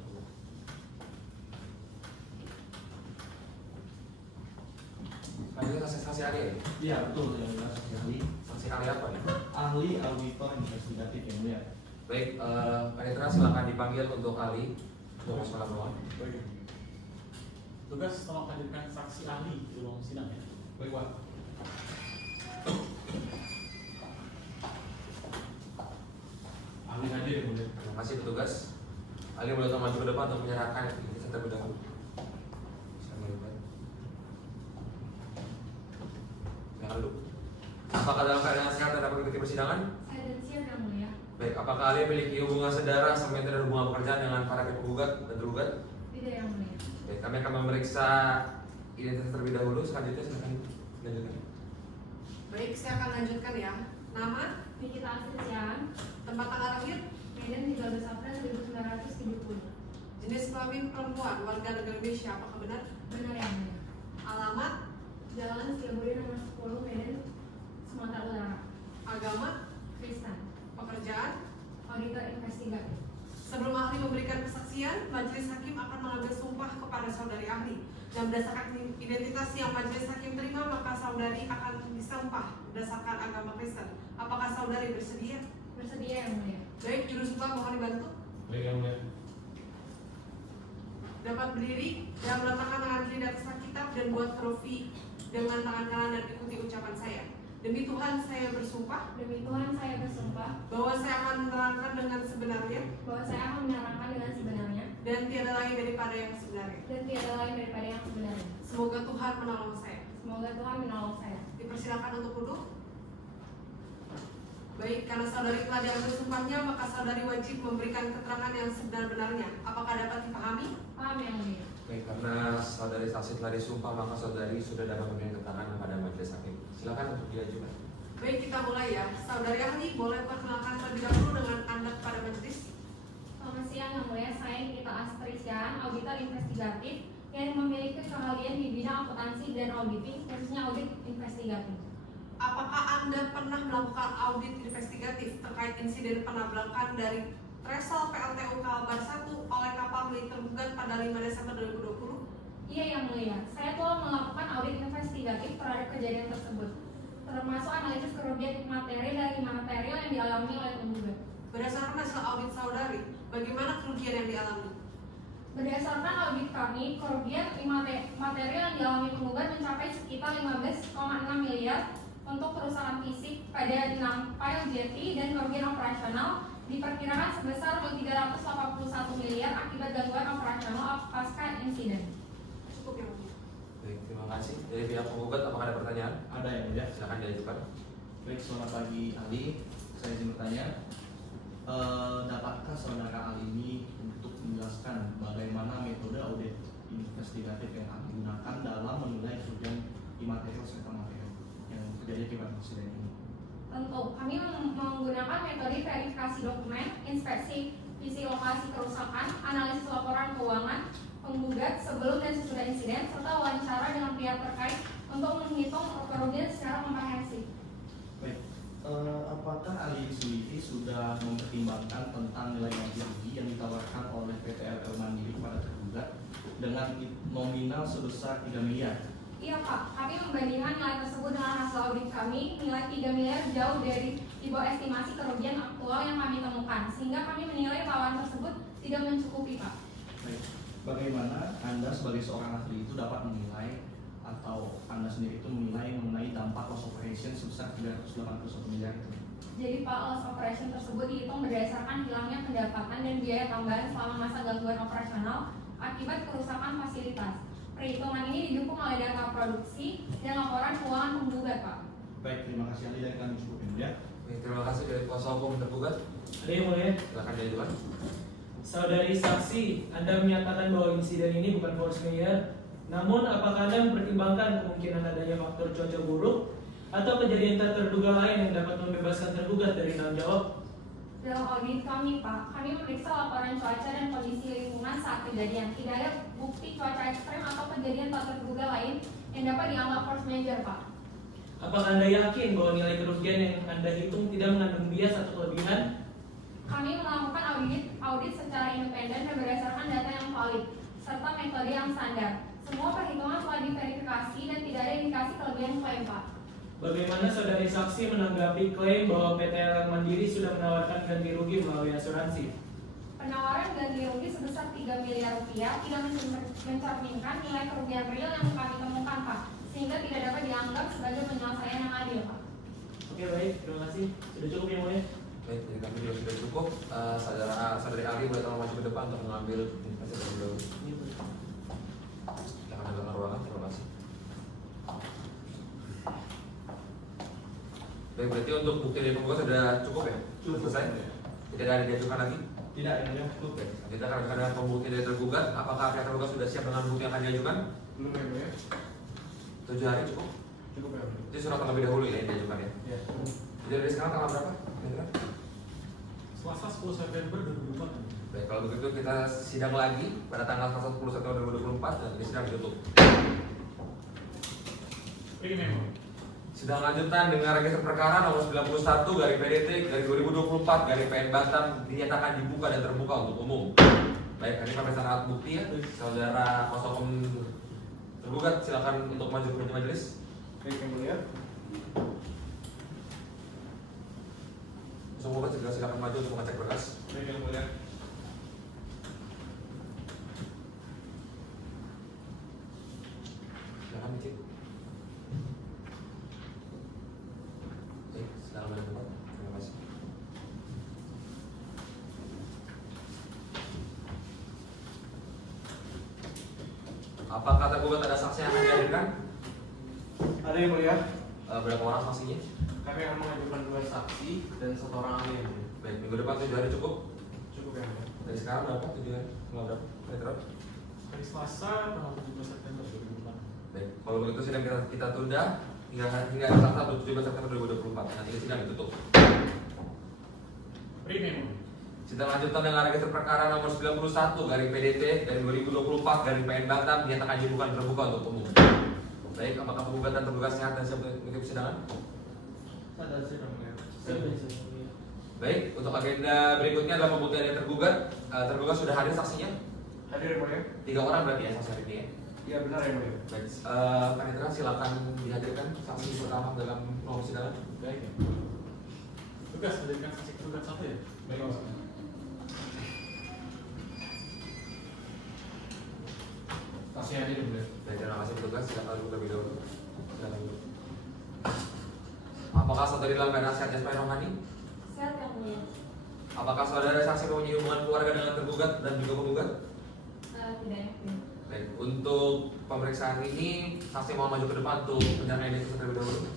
Lanjut saksi ahli ya? Iya, betul yang mulia, saksi ahli. Saksi ahli apa nih? Ahli auditor investigatif yang mulia. Baik, panitera silakan dipanggil untuk ahli untuk masuk dalam ruangan. Baik. Tugas tolong hadirkan saksi ahli di ruang sidang ya. Baik Pak. Ahli hadir ya mulia. Terima kasih petugas. Ahli boleh maju ke depan untuk menyerahkan ijazah terlebih dahulu. Silakan melihat. Yang lalu. Apakah dalam keadaan sehat dan dapat mengikuti persidangan? Saya dan siap yang mulia. Baik, apakah ahli memiliki hubungan saudara sampai tidak ada hubungan pekerjaan dengan para pihak penggugat dan tergugat? Tidak yang mulia. Baik, kami akan memeriksa identitas terlebih dahulu. Selanjutnya silakan lanjutkan. Baik, saya akan lanjutkan ya. Nama, Nikita Astrian, tempat tanggal lahir, Medan 13 April 1970. jenis kelamin perempuan, warga negara Indonesia, apakah benar? Benar yang mulia. Alamat, Jalan Setiabudi nomor 10 Medan, Sumatera Utara. agama, Kristen. pekerjaan. Auditor investigatif. Sebelum ahli memberikan kesaksian, majelis hakim akan mengambil sumpah kepada saudari ahli. Dan berdasarkan identitas yang majelis hakim terima, maka saudari akan disumpah berdasarkan agama Kristen. Apakah saudari bersedia? Bersedia yang mulia. Baik, juru sumpah mohon dibantu. Baik yang mulia. Dapat berdiri dan meletakkan tangan kiri di atas kitab dan buat huruf-V dengan tangan kanan dan ikuti ucapan saya. Demi Tuhan saya bersumpah Demi Tuhan saya bersumpah bahwa saya akan menerangkan dengan sebenarnya bahwa saya akan menerangkan dengan sebenarnya dan tiada lain daripada yang sebenarnya. dan tiada lain daripada yang sebenarnya. Semoga Tuhan menolong saya. Semoga Tuhan menolong saya. Dipersilakan untuk duduk. Baik, karena saudari telah diambil sumpahnya, maka saudari wajib memberikan keterangan yang sebenar-benarnya. Apakah dapat dipahami? Paham yang mulia. Baik, karena saudari saksi telah disumpah, maka saudari sudah dapat memberikan keterangan kepada majelis hakim. Silakan untuk diajukan. Baik, kita mulai ya. Saudari ahli boleh perkenalkan terlebih dahulu dengan Anda kepada majelis. Selamat siang yang mulia, saya Nikita Astrian, auditor investigatif yang memiliki keahlian di bidang akuntansi dan auditing, khususnya audit investigatif. Apakah Anda pernah melakukan audit investigatif terkait insiden penabrakan dari Tresel PLTU Kalbar 1 oleh kapal milik tergugat pada 5 Desember 2020? Iya yang mulia, saya telah melakukan audit investigatif terhadap kejadian tersebut, termasuk analisis kerugian materi dari material yang dialami oleh penggugat. Berdasarkan hasil audit saudari, bagaimana kerugian yang dialami? Berdasarkan audit kami, kerugian material yang dialami penggugat mencapai sekitar 15,6 miliar untuk kerusakan fisik pada 6 file jeti dan kerugian operasional diperkirakan sebesar 381 miliar akibat gangguan operasional pasca insiden. Cukup yang mulia. Baik, terima kasih. Dari pihak penggugat, apakah ada pertanyaan? Ada yang mulia. Silakan diajukan. Baik, selamat pagi ahli. Saya izin bertanya, dapatkah saudara ahli ini untuk menjelaskan bagaimana metode audit investigatif yang akan digunakan dalam menilai kerugian imaterial serta material yang terjadi akibat insiden ini? Tentu, kami menggunakan metode verifikasi dokumen, inspeksi visi lokasi kerusakan, analisis laporan keuangan, penggugat sebelum dan sesudah insiden, serta wawancara dengan pihak terkait untuk menghitung kerugian secara komprehensif. Baik, apakah ahli sendiri sudah mempertimbangkan tentang nilai ganti rugi yang ditawarkan oleh PT LL Mandiri kepada tergugat dengan nominal sebesar 3 miliar? Iya Pak, kami membandingkan nilai tersebut dengan hasil audit kami, nilai 3 miliar jauh dari di bawah estimasi kerugian aktual yang kami temukan, sehingga kami menilai tawaran tersebut tidak mencukupi Pak. Baik, bagaimana Anda sebagai seorang ahli itu dapat menilai atau Anda sendiri itu mengenai dampak loss operation sebesar 381 miliar itu? Jadi Pak, loss operation tersebut dihitung berdasarkan hilangnya pendapatan dan biaya tambahan selama masa gangguan operasional akibat kerusakan fasilitas. Perhitungan ini didukung oleh data produksi dan laporan keuangan penggugat Pak. Baik, terima kasih ahli dari kami cukup ya. Baik, terima kasih dari kuasa hukum tergugat. Ada yang mulia? Silakan diajukan. Saudari saksi, Anda menyatakan bahwa insiden ini bukan force majeure. Namun, apakah Anda mempertimbangkan kemungkinan adanya faktor cuaca buruk atau kejadian tak terduga lain yang dapat membebaskan tergugat dari tanggung jawab? Dalam audit kami Pak, kami memeriksa laporan cuaca dan kondisi lingkungan saat kejadian. Tidak ada bukti cuaca ekstrem atau kejadian tak terduga lain yang dapat dianggap force majeure Pak. Apakah Anda yakin bahwa nilai kerugian yang Anda hitung tidak mengandung bias atau kelebihan? Kami melakukan audit secara independen dan berdasarkan data yang valid serta metode yang standar. Semua perhitungan telah diverifikasi dan tidak ada indikasi kelebihan klaim Pak. Bagaimana saudari saksi menanggapi klaim bahwa PT LL Mandiri sudah menawarkan ganti rugi melalui asuransi? Penawaran ganti rugi sebesar 3 miliar rupiah tidak mencerminkan nilai kerugian real yang kami temukan Pak, sehingga tidak dapat dianggap sebagai penyelesaian yang adil Pak. Oke baik, terima kasih. Sudah cukup yang mulia? Baik, dari kami juga sudah cukup. Saudari ahli boleh tolong maju ke depan untuk mengambil informasi terlebih dahulu. Silakan dalam ruangan, terima kasih. Baik, berarti untuk bukti dari penggugat sudah cukup ya? Sudah selesai? Tidak ada diajukan lagi? Tidak, yang mulia. Cukup ya? Kita akan dengan pembukti dari tergugat. Apakah pihak tergugat sudah siap dengan bukti yang akan diajukan? Belum ya, mulia. 7 hari cukup? Cukup ya, mulia. Itu surat terlebih dahulu ya yang diajukan ya? Ya. Jadi dari sekarang tanggal berapa? Kira-kira? Selasa 10 September 2024. Baik, kalau begitu kita sidang lagi pada tanggal 1 September 2024 dan ini sidang ditutup. Memo. Sidang lanjutan dengan register perkara nomor 91 garis PDT dari 2024 garis PN Batam dinyatakan dibuka dan terbuka untuk umum. Baik, ini pemeriksaan alat bukti ya, saudara kuasa hukum tergugat silakan untuk maju ke majelis. Baik, yang mulia. Kuasa hukum segera silakan maju untuk mengecek berkas. Baik, yang mulia. Silakan dicek. Baik, silakan maju Pak. Terima kasih. Apakah tergugat ada saksi yang akan dihadirkan? Ada yang mulia. Berapa orang saksinya? Kami akan mengajukan 2 saksi dan 1 orang ahli yang mulia. Baik, minggu depan 7 hari cukup. Cukup ya, mulia. Dari sekarang berapa? 7 hari? Tanggal berapa? Metro? Hari Selasa tanggal 17 September 2024. Baik, kalau begitu sidang kita tunda hingga Selasa 17 September 2024. Nanti sidang ditutup. Memo. Sidang lanjutan dengan register perkara nomor 91 garis PDT dari 2024 garis PN Batam dinyatakan dibuka dan terbuka untuk umum. Baik, apakah penggugat dan tergugat sehat dan siap mengikuti persidangan? Sadar sih namanya. Baik, untuk agenda berikutnya adalah pembuktian dari tergugat. Tergugat sudah hadir saksinya? Hadir yang mulia. 3 orang berarti ya saksi hari ini ya? Iya, benar yang mulia. Baik, Panitera silakan dihadirkan saksi pertama dalam ruang persidangan. Baik ya. Tugas hadirkan saksi tergugat 1 ya. Baik, Pak. Saksi hadir, Baik, terima kasih petugas. Silakan terlebih dahulu. Silakan. Apakah saudari dalam keadaan sehat jasmani rohani? Sehat yang mulia. Apakah saudara saksi mempunyai hubungan keluarga dengan tergugat dan juga penggugat? Tidak yang mulia. Baik, untuk pemeriksaan ini saksi mohon maju ke depan untuk menyerahkan identitas terlebih dahulu.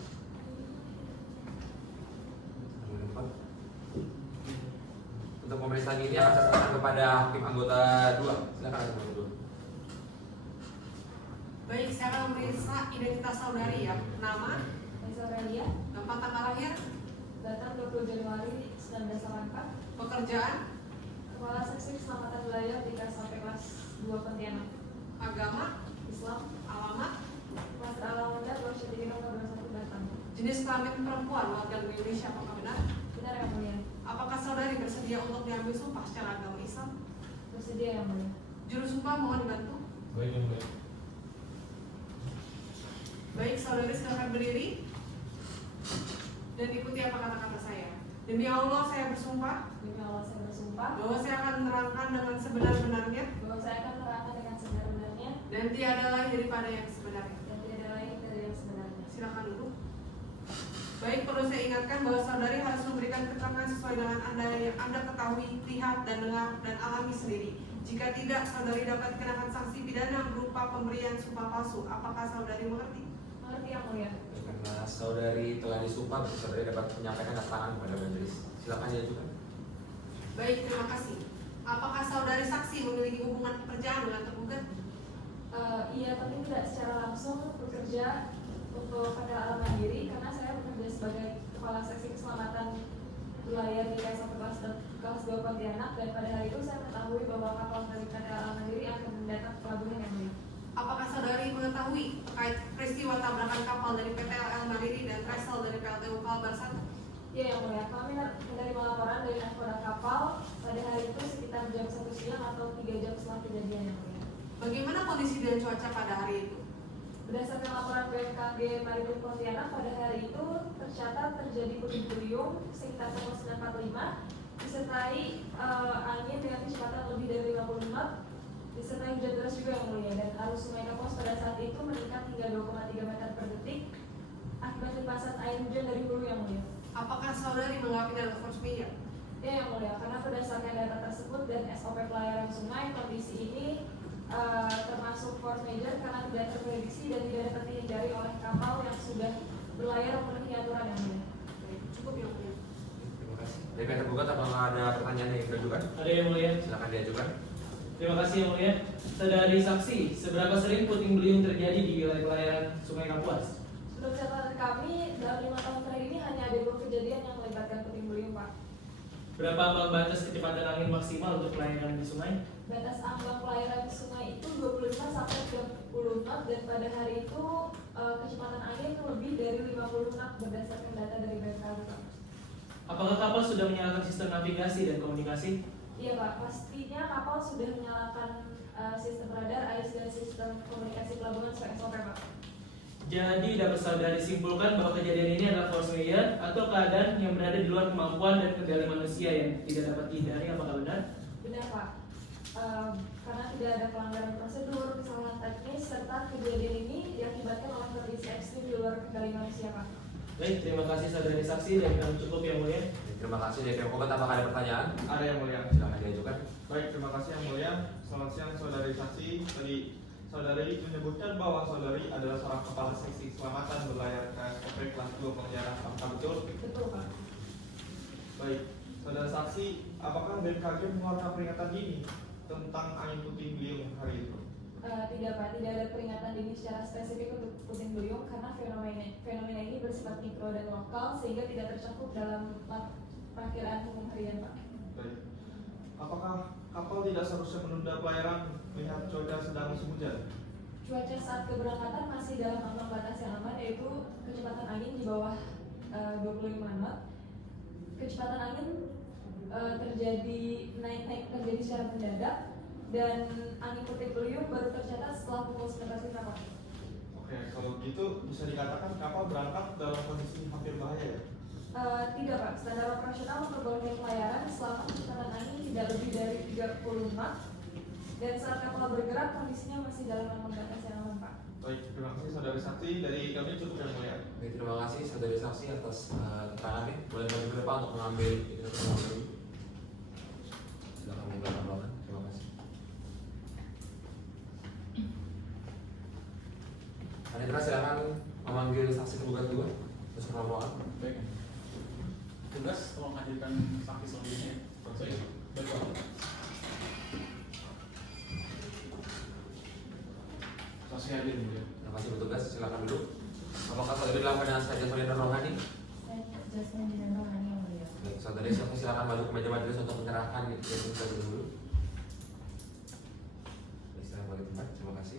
Untuk pemeriksaan ini akan saya serahkan kepada hakim anggota 2. Silakan hakim anggota 2. Baik, saya akan memeriksa identitas saudari ya. Nama, Lisa Aurelia, tempat tanggal lahir, datang 20 Januari 1984, pekerjaan, Kepala Seksi Keselamatan Wilayah di SMP kelas 2 Pontianak, agama, Islam, alamat, Mas Alamanda, Borsyati nomor 21 Batam. jenis kelamin perempuan, warga negara Indonesia, apakah benar? Benar yang mulia. Apakah saudari bersedia untuk diambil sumpah secara agama Islam? Bersedia yang mulia. Juru sumpah mohon dibantu. Baik, yang mulia. Baik, saudari silakan berdiri dan ikuti apa kata-kata saya. Demi Allah saya bersumpah Demi Allah saya bersumpah bahwa saya akan menerangkan dengan sebenar-benarnya bahwa saya akan menerangkan dengan sebenar-benarnya dan tiada lain daripada yang sebenarnya. dan tidak lain dari yang sebenarnya. Silakan duduk. Baik, perlu saya ingatkan bahwa saudari harus memberikan keterangan sesuai dengan yang Anda ketahui, lihat, dan dengar, dan alami sendiri. Jika tidak, saudari dapat kenakan sanksi pidana berupa pemberian sumpah palsu. Apakah saudari mengerti? Mengerti yang mulia. Karena saudari telah disumpah, saudari dapat menyampaikan keterangan kepada majelis. Silakan diajukan. Baik, terima kasih. Apakah saudari saksi memiliki hubungan pekerjaan dengan tergugat? Iya, tapi tidak secara langsung bekerja untuk PT Alam Mandiri karena saya bekerja sebagai Kepala Seksi Keselamatan Wilayah di SMP kelas 2 Pontianak dan pada hari itu saya mengetahui bahwa kapal dari PT Alam Mandiri akan mendatang ke pelabuhan yang mulia. Apakah saudari mengetahui terkait peristiwa tabrakan kapal dari PT Alam Mandiri dan Tresel dari PLTU Kalbar 1? Iya yang mulia, kami menerima laporan dari nahkoda kapal pada hari itu sekitar jam 1 siang atau 3 jam setelah kejadian yang mulia. Bagaimana kondisi dan cuaca pada hari itu? Berdasarkan laporan BMKG Maritim Pontianak pada hari itu tercatat terjadi puting beliung sekitar pukul 9.45 disertai angin dengan kecepatan lebih dari 50 knot disertai hujan deras juga yang mulia dan arus sungai Kapos pada saat itu meningkat hingga 2,3 meter per detik akibat limpasan air hujan dari hulu yang mulia. Apakah saudari menganggap ini adalah force majeure? Ya yang mulia, karena berdasarkan data tersebut dan SOP pelayaran sungai kondisi ini termasuk force majeure karena tidak terprediksi dan tidak dapat dihindari oleh kapal yang sudah berlayar memenuhi aturan yang mulia. Baik, cukup yang mulia. Terima kasih. Dari pihak tergugat apakah ada pertanyaan yang diajukan? Ada yang mulia. Silakan diajukan. Terima kasih yang mulia. Saudari saksi, seberapa sering puting beliung terjadi di wilayah pelayaran Sungai Kapuas? Menurut catatan kami, dalam 5 tahun terakhir ini hanya ada 2 kejadian yang melibatkan puting beliung, Pak. Berapa ambang batas kecepatan angin maksimal untuk pelayaran di sungai? Batas ambang pelayaran sungai itu 25 sampai 30 knot dan pada hari itu kecepatan angin lebih dari 50 knot berdasarkan data dari BMKG, Pak. Apakah kapal sudah menyalakan sistem navigasi dan komunikasi? Iya Pak, pastinya kapal sudah menyalakan sistem radar, AIS dan sistem komunikasi pelabuhan sesuai SOP Pak. Jadi dapat saudari simpulkan bahwa kejadian ini adalah force majeure atau keadaan yang berada di luar kemampuan dan kendali manusia yang tidak dapat dihindari, apakah benar? Benar Pak, karena tidak ada pelanggaran prosedur, kesalahan teknis, serta kejadian ini diakibatkan oleh kondisi ekstrim di luar kendali manusia Pak. Baik, terima kasih saudari saksi dan kami cukup yang mulia. Terima kasih dari pihak tergugat. Apakah ada pertanyaan? Ada yang mulia. Silakan diajukan. Baik, terima kasih yang mulia. Selamat siang saudari saksi. Tadi saudari menyebutkan bahwa saudari adalah seorang kepala seksi keselamatan berlayar KSP kelas 2 Pontianak. Apakah betul? Betul Pak. Baik, saudara saksi, apakah BMKG mengeluarkan peringatan dini tentang angin puting beliung hari itu? Tidak Pak, tidak ada peringatan dini secara spesifik untuk puting beliung karena fenomena ini bersifat mikro dan lokal sehingga tidak tercakup dalam perakiraan umum harian Pak. Baik. Apakah kapal tidak seharusnya menunda pelayaran melihat cuaca sedang musim hujan? Cuaca saat keberangkatan masih dalam ambang batas yang aman yaitu kecepatan angin di bawah 25 knot. Kecepatan angin terjadi naik terjadi secara mendadak dan angin puting beliung baru tercatat setelah pukul 19.00 Pak. Oke, kalau gitu bisa dikatakan kapal berangkat dalam kondisi hampir bahaya ya? Tidak Pak, standar operasional memperbolehkan pelayaran selama kecepatan angin tidak lebih dari 30 knot dan saat kapal bergerak kondisinya masih dalam ambang batas yang aman Pak. Baik, terima kasih saudara saksi. Dari kami cukup yang mulia. Baik, terima kasih saudari saksi atas keterangannya. Boleh maju ke depan untuk mengambil identitas. Silakan mengambil ruangan. Terima kasih. Panitera silakan memanggil saksi penggugat dua. Terus ke ruangan. Baik. Tugas tolong hadirkan saksi selanjutnya. Baik. Baik, Pak. Saksi hadir mulia. Terima kasih bertugas. Silakan duduk. Apakah saudari dalam keadaan saja Saudara Rohani? Saya Jasmine Dinan Rohani yang mulia. Baik, saudari silakan maju ke meja majelis untuk menyerahkan identitas terlebih dahulu. Baik, silakan balik tempat. Terima kasih.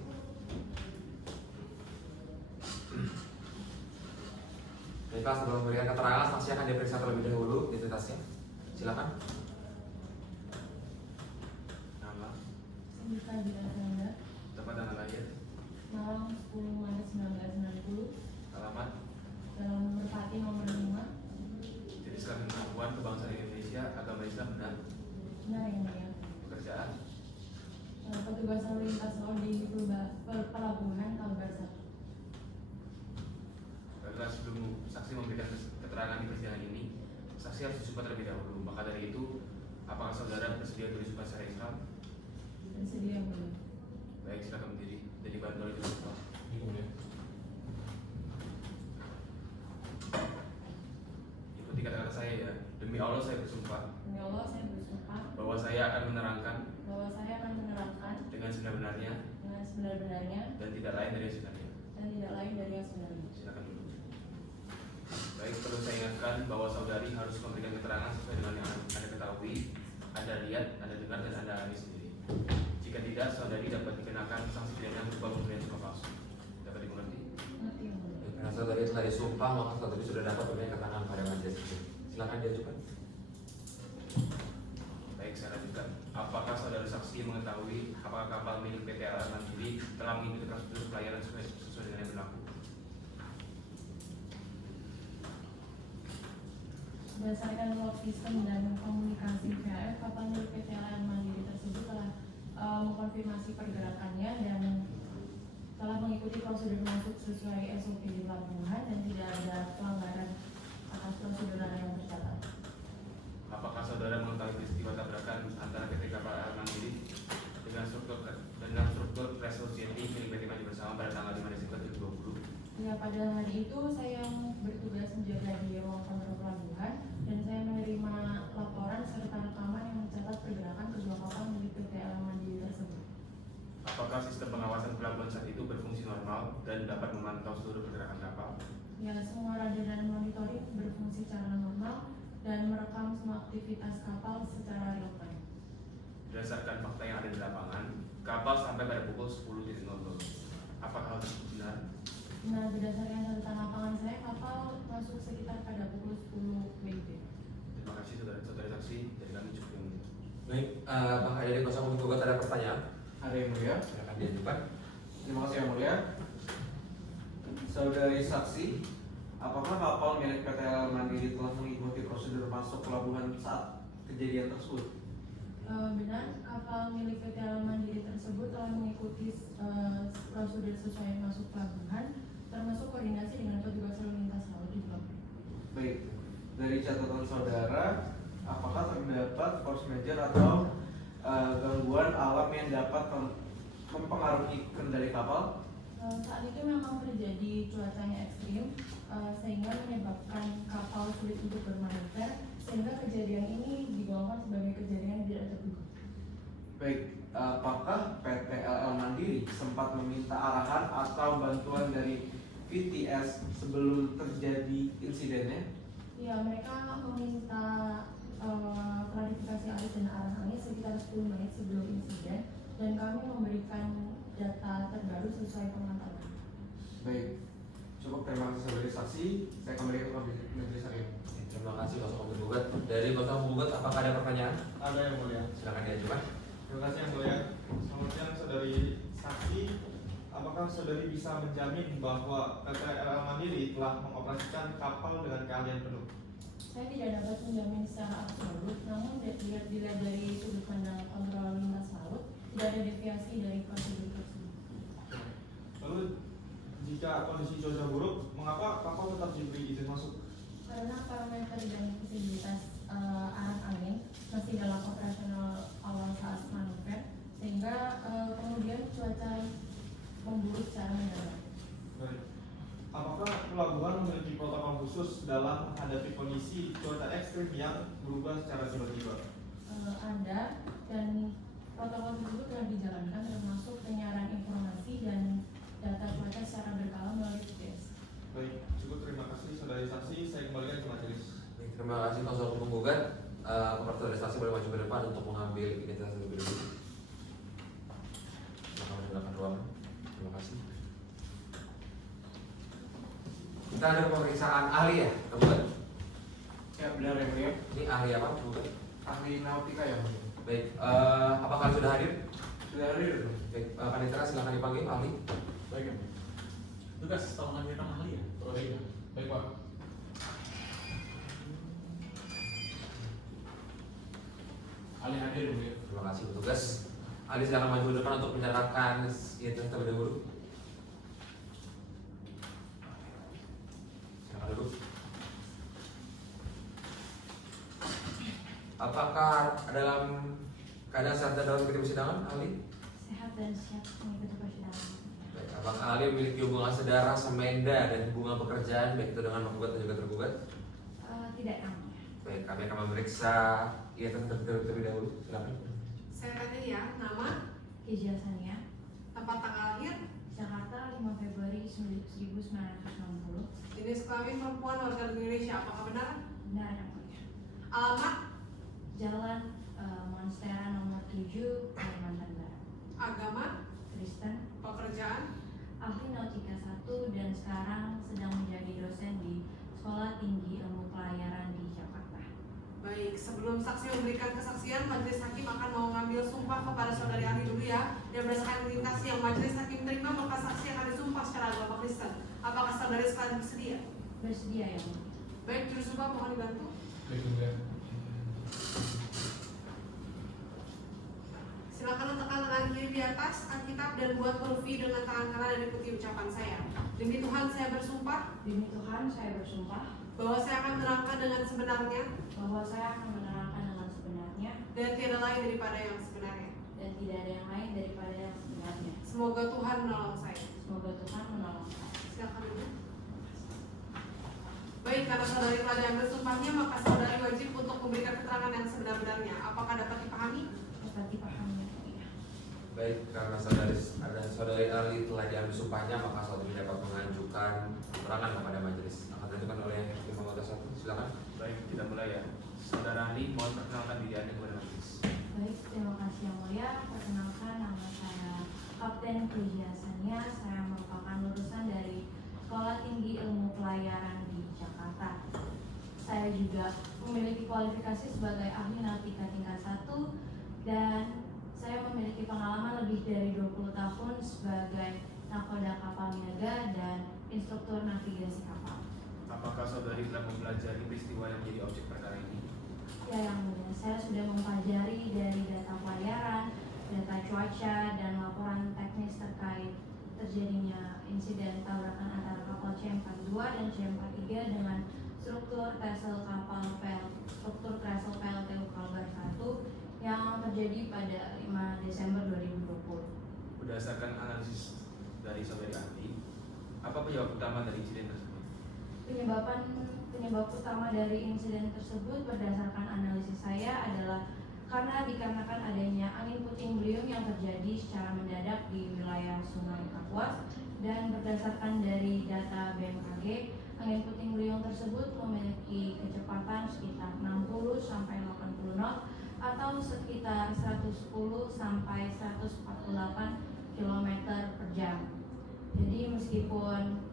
Baiklah, sebelum memberikan keterangan, saksi akan diperiksa terlebih dahulu identitasnya. Silakan. Nama, Sindika Dilan tempat tanggal lahir, Malang 10 Maret 1990, alamat, dalam nomor Pati nomor 5. jenis kelamin perempuan, kebangsaan Indonesia, agama Islam, benar, Benar yang mulia. pekerjaan, Petugas lalu lintas laut di Pelabuhan Kalbar 1. Baiklah, sebelum saksi memberikan keterangan di persidangan ini, saksi harus disumpah terlebih dahulu. Maka dari itu, apakah saudara bersedia untuk disumpah secara Islam? Bersedia yang mulia. Baik, silakan berdiri dan dibantu oleh juru. Ikuti kata-kata saya ya. Demi Allah saya bersumpah Demi Allah saya bersumpah bahwa saya akan menerangkan bahwa saya akan menerangkan dengan sebenar-benarnya dengan sebenar-benarnya dan tidak lain dari yang sebenarnya. dan tidak lain dari yang sebenarnya. Silakan dulu. Baik, perlu saya ingatkan bahwa saudari harus memberikan keterangan sesuai dengan yang Anda ketahui, Anda lihat, Anda dengar, dan Anda alami sendiri. Jika tidak, saudari dapat dikenakan sanksi pidana berupa pemberian sumpah palsu. Dapat dimengerti? Mengerti yang mulia. Karena saudari telah disumpah, maka saudari sudah dapat memberikan keterangan pada majelis. Silakan diajukan. Baik, saya lanjutkan. Apakah saudara saksi mengetahui apakah kapal milik PT LR Mandiri telah mengikuti prosedur pelayanan sesuai dengan yang berlaku? Berdasarkan log sistem dan komunikasi PAF, kapal milik PT LR Mandiri tersebut telah mengkonfirmasi pergerakannya dan telah mengikuti prosedur masuk sesuai SOP di pelabuhan dan tidak ada pelanggaran atas prosedur yang tercatat. Apakah saudara mengetahui peristiwa tabrakan antara PT Kapal LR Mandiri dengan struktur resolusi ini milik PT Mandiri bersama pada tanggal 5 Desember 2020? Ya, pada hari itu saya bertugas menjaga di ruang kontrol pelabuhan dan saya menerima laporan serta rekaman yang mencatat pergerakan kedua kapal milik PT LR Mandiri tersebut. Apakah sistem pengawasan pelabuhan saat itu berfungsi normal dan dapat memantau seluruh pergerakan kapal? Ya, semua radar dan monitoring berfungsi secara normal dan merekam semua aktivitas kapal secara real time. Berdasarkan fakta yang ada di lapangan, kapal sampai pada pukul 10.00. Apakah hal tersebut benar? Nah, berdasarkan catatan lapangan saya, kapal masuk sekitar pada pukul 10 WIB. Terima kasih saudara saksi, dari kami cukup yang mulia. Baik, Bang Haidari kuasa hukum penggugat ada pertanyaan? Ada yang mulia. Silakan diajukan. Terima kasih yang mulia. Saudari saksi, apakah kapal milik PT LR Mandiri telah mengikuti prosedur masuk pelabuhan saat kejadian tersebut? Benar, kapal milik PT LR Mandiri tersebut telah mengikuti prosedur sesuai masuk pelabuhan, termasuk koordinasi dengan petugas lalu lintas laut di pelabuhan. Baik, dari catatan saudara, apakah terdapat force major atau gangguan alam yang dapat mempengaruhi kendali kapal? Saat itu memang terjadi cuacanya ekstrim, sehingga menyebabkan kapal sulit untuk bermanever, sehingga kejadian ini digolongkan sebagai kejadian yang tidak terduga. Baik, apakah PT LR Mandiri sempat meminta arahan atau bantuan dari VTS sebelum terjadi insidennya? Ya, mereka meminta klarifikasi arus dan arah angin sekitar 10 menit sebelum insiden, dan kami memberikan data terbaru sesuai pemantauan. Baik, cukup, terima kasih saudari saksi. Saya kembali ke majelis hakim. Terima kasih kuasa hukum penggugat. Dari kuasa hukum penggugat, apakah ada pertanyaan? Ada yang mulia. Silakan diajukan. Terima kasih yang mulia. Selamat siang saudari saksi. Apakah saudari bisa menjamin bahwa PT LR Mandiri telah mengoperasikan kapal dengan keahlian penuh? Saya tidak dapat menjamin secara absolut, namun dilihat dari sudut pandang kontrol lintas laut, tidak ada deviasi dari prosedur tersebut. Lalu jika kondisi cuaca buruk, mengapa kapal tetap diberi izin masuk? Karena parameter dan visibilitas arah angin masih dalam operasional awal saat manuver, sehingga kemudian cuaca memburuk secara mendadak. Baik. Apakah pelabuhan memiliki protokol khusus dalam menghadapi kondisi cuaca ekstrim yang berubah secara tiba-tiba? Ada, dan protokol tersebut telah dijalankan termasuk penyiaran informasi dan data cuaca secara berkala melalui GPS. Baik, cukup, terima kasih saudari saksi. Saya kembalikan ke majelis. Baik, terima kasih kuasa hukum penggugat. Saudari saksi boleh maju ke depan untuk mengambil identitas terlebih dahulu. Silakan menggunakan ruangan. Terima kasih. Kita ada pemeriksaan ahli ya, penggugat? Ya benar ya mulia. Ini ahli apa, penggugat? Ahli nautika ya mulia. Baik, apakah sudah hadir? Sudah hadir. Baik, Panitera silakan dipanggil ahli. Baik ya. Tugas tolong hadirkan ahli ya. Terus ya. Baik Pak. Ahli hadir ya. Terima kasih petugas. Ahli silakan maju ke depan untuk menyerahkan identitas terlebih dahulu. Silakan duduk. Apakah dalam keadaan sehat dan dalam mengikuti persidangan, ahli? Sehat dan siap mengikuti persidangan. Baik, apakah ahli memiliki hubungan saudara, semenda, dan hubungan pekerjaan baik itu dengan penggugat dan juga tergugat? Tidak, yang mulia. Baik, kami akan memeriksa identitas terlebih dahulu. Silakan. Saya tanya ya, nama, Kezia Sania, tempat tanggal lahir, Jakarta 5 Februari 1960. jenis kelamin perempuan warga negara Indonesia, apakah benar? Benar, yang mulia. Alamat, Jalan Monstera nomor 7, Kalimantan Barat. agama, Kristen, pekerjaan, ahli nautika 1 dan sekarang sedang menjadi dosen di Sekolah Tinggi Ilmu Pelayaran di Jakarta. Baik, sebelum saksi memberikan kesaksian, majelis hakim akan mengambil sumpah kepada saudari ahli dulu ya. Dan berdasarkan indikasi yang majelis hakim terima, maka saksi akan disumpah secara agama Kristen. Apakah saudari sekalian bersedia? Bersedia, yang mulia. Baik, juru sumpah mohon dibantu. Baik mulia. Silakan letakkan tangan kiri di atas Alkitab dan buat huruf V dengan tangan kanan dan ikuti ucapan saya. Demi Tuhan saya bersumpah Demi Tuhan, saya bersumpah bahwa saya akan menerangkan dengan sebenarnya bahwa saya akan menerangkan dengan sebenarnya dan tiada lain daripada yang sebenarnya. dan tidak ada yang lain daripada yang sebenarnya. Semoga Tuhan menolong saya. Semoga Tuhan menolong saya. Silakan duduk. Baik, karena saudari telah diambil sumpahnya, maka saudari wajib untuk memberikan keterangan yang sebenar-benarnya. Apakah dapat dipahami? Dapat dipahami, yang mulia. Baik, karena saudari ahli telah diambil sumpahnya, maka saudari dapat mengajukan keterangan kepada majelis. Akan ditentukan oleh hakim anggota 1. Silakan. Baik, kita mulai ya. Saudara ahli, mohon perkenalkan diri Anda kepada majelis. Baik, terima kasih yang mulia. Perkenalkan, nama saya Kapten Kezia Sania. Saya merupakan lulusan dari Sekolah Tinggi Ilmu Pelayaran di Jakarta. Saya juga memiliki kualifikasi sebagai ahli nautika tingkat 1 dan saya memiliki pengalaman lebih dari 20 tahun sebagai nakoda kapal niaga dan instruktur navigasi kapal. Apakah saudari telah mempelajari peristiwa yang menjadi objek perkara ini? Ya, yang mulia, saya sudah mempelajari dari data pelayaran, data cuaca, dan laporan teknis terkait terjadinya insiden tabrakan antara kapal C42 dan C43 dengan struktur vessel kapal PLTU Kalbar 1 yang terjadi pada 5 Desember 2020. Berdasarkan analisis dari saudari ahli, apa penyebab utama dari insiden tersebut? Penyebab utama dari insiden tersebut berdasarkan analisis saya adalah dikarenakan adanya angin puting beliung yang terjadi secara mendadak di wilayah Sungai Kapuas, dan berdasarkan dari data BMKG, angin puting beliung tersebut memiliki kecepatan sekitar 60 sampai 80 knot atau sekitar 110 sampai 148 km per jam. Jadi meskipun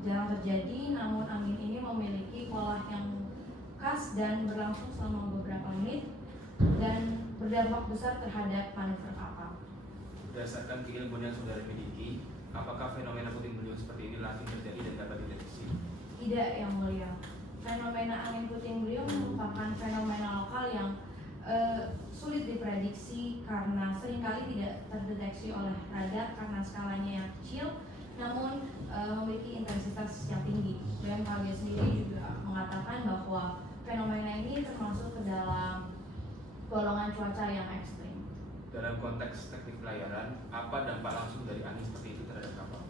jarang terjadi, namun angin ini memiliki pola yang khas dan berlangsung selama beberapa menit dan berdampak besar terhadap manuver kapal. Berdasarkan keilmuan yang saudari miliki, apakah fenomena puting beliung seperti ini lazim terjadi dan dapat dideteksi? Tidak, yang mulia. Fenomena angin puting beliung merupakan fenomena lokal yang sulit diprediksi karena seringkali tidak terdeteksi oleh radar karena skalanya yang kecil namun memiliki intensitas yang tinggi. BMKG sendiri juga mengatakan bahwa fenomena ini termasuk ke dalam golongan cuaca yang ekstrim. Dalam konteks teknik pelayaran, apa dampak langsung dari angin seperti itu terhadap kapal?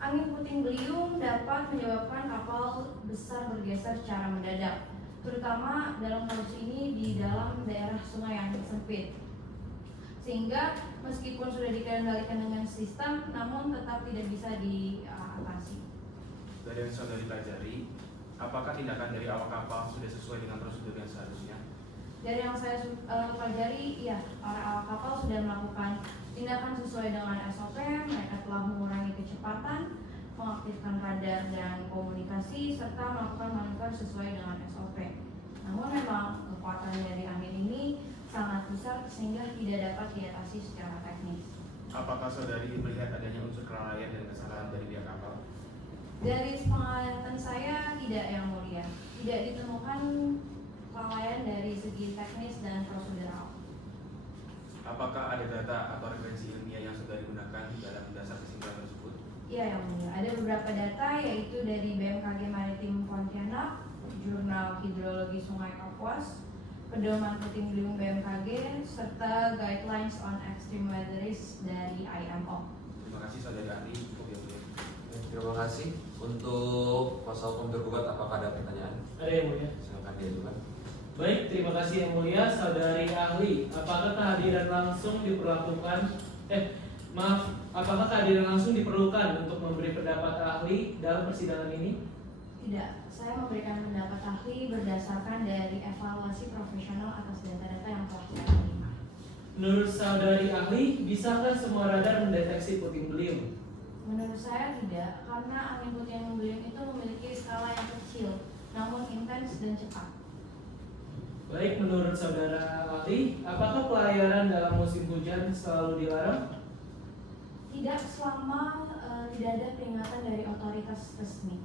Angin puting beliung dapat menyebabkan kapal besar bergeser secara mendadak, terutama dalam kasus ini di dalam daerah sungai yang sempit. Sehingga meskipun sudah dikendalikan dengan sistem, namun tetap tidak bisa diatasi. Dari yang saudari pelajari, apakah tindakan dari awak kapal sudah sesuai dengan prosedur yang seharusnya? Dari yang saya pelajari, ya, para awak kapal sudah melakukan tindakan sesuai dengan SOP. Mereka telah mengurangi kecepatan, mengaktifkan radar dan komunikasi, serta melakukan manuver sesuai dengan SOP. Namun memang kekuatan dari angin ini sangat besar sehingga tidak dapat diatasi secara teknis. Apakah saudari melihat adanya unsur kelalaian dan kesalahan dari pihak kapal? Dari pengamatan saya tidak, yang mulia, tidak ditemukan kelalaian dari segi teknis dan prosedural. Apakah ada data atau referensi ilmiah yang saudari gunakan dalam mendasar kesimpulan tersebut? Iya, yang mulia, ada beberapa data yaitu dari BMKG Maritim Pontianak, Jurnal Hidrologi Sungai Kapuas, Pedoman Puting Beliung BMKG, serta Guidelines on Extreme Weather Risk dari IMO. Terima kasih saudari ahli, cukup ya. Terima kasih. Untuk kuasa hukum tergugat, apakah ada pertanyaan? Ada yang mulia. Silakan diajukan. Baik, terima kasih yang mulia. Saudari ahli, apakah kehadiran langsung apakah kehadiran langsung diperlukan untuk memberi pendapat ahli dalam persidangan ini? Tidak, saya memberikan pendapat ahli berdasarkan dari evaluasi profesional atas data-data yang telah saya terima. Menurut saudari ahli, bisakah semua radar mendeteksi puting beliung? Menurut saya tidak, karena angin puting beliung itu memiliki skala yang kecil, namun intens dan cepat. Baik, menurut saudara ahli, apakah pelayaran dalam musim hujan selalu dilarang? Tidak selama tidak ada peringatan dari otoritas resmi.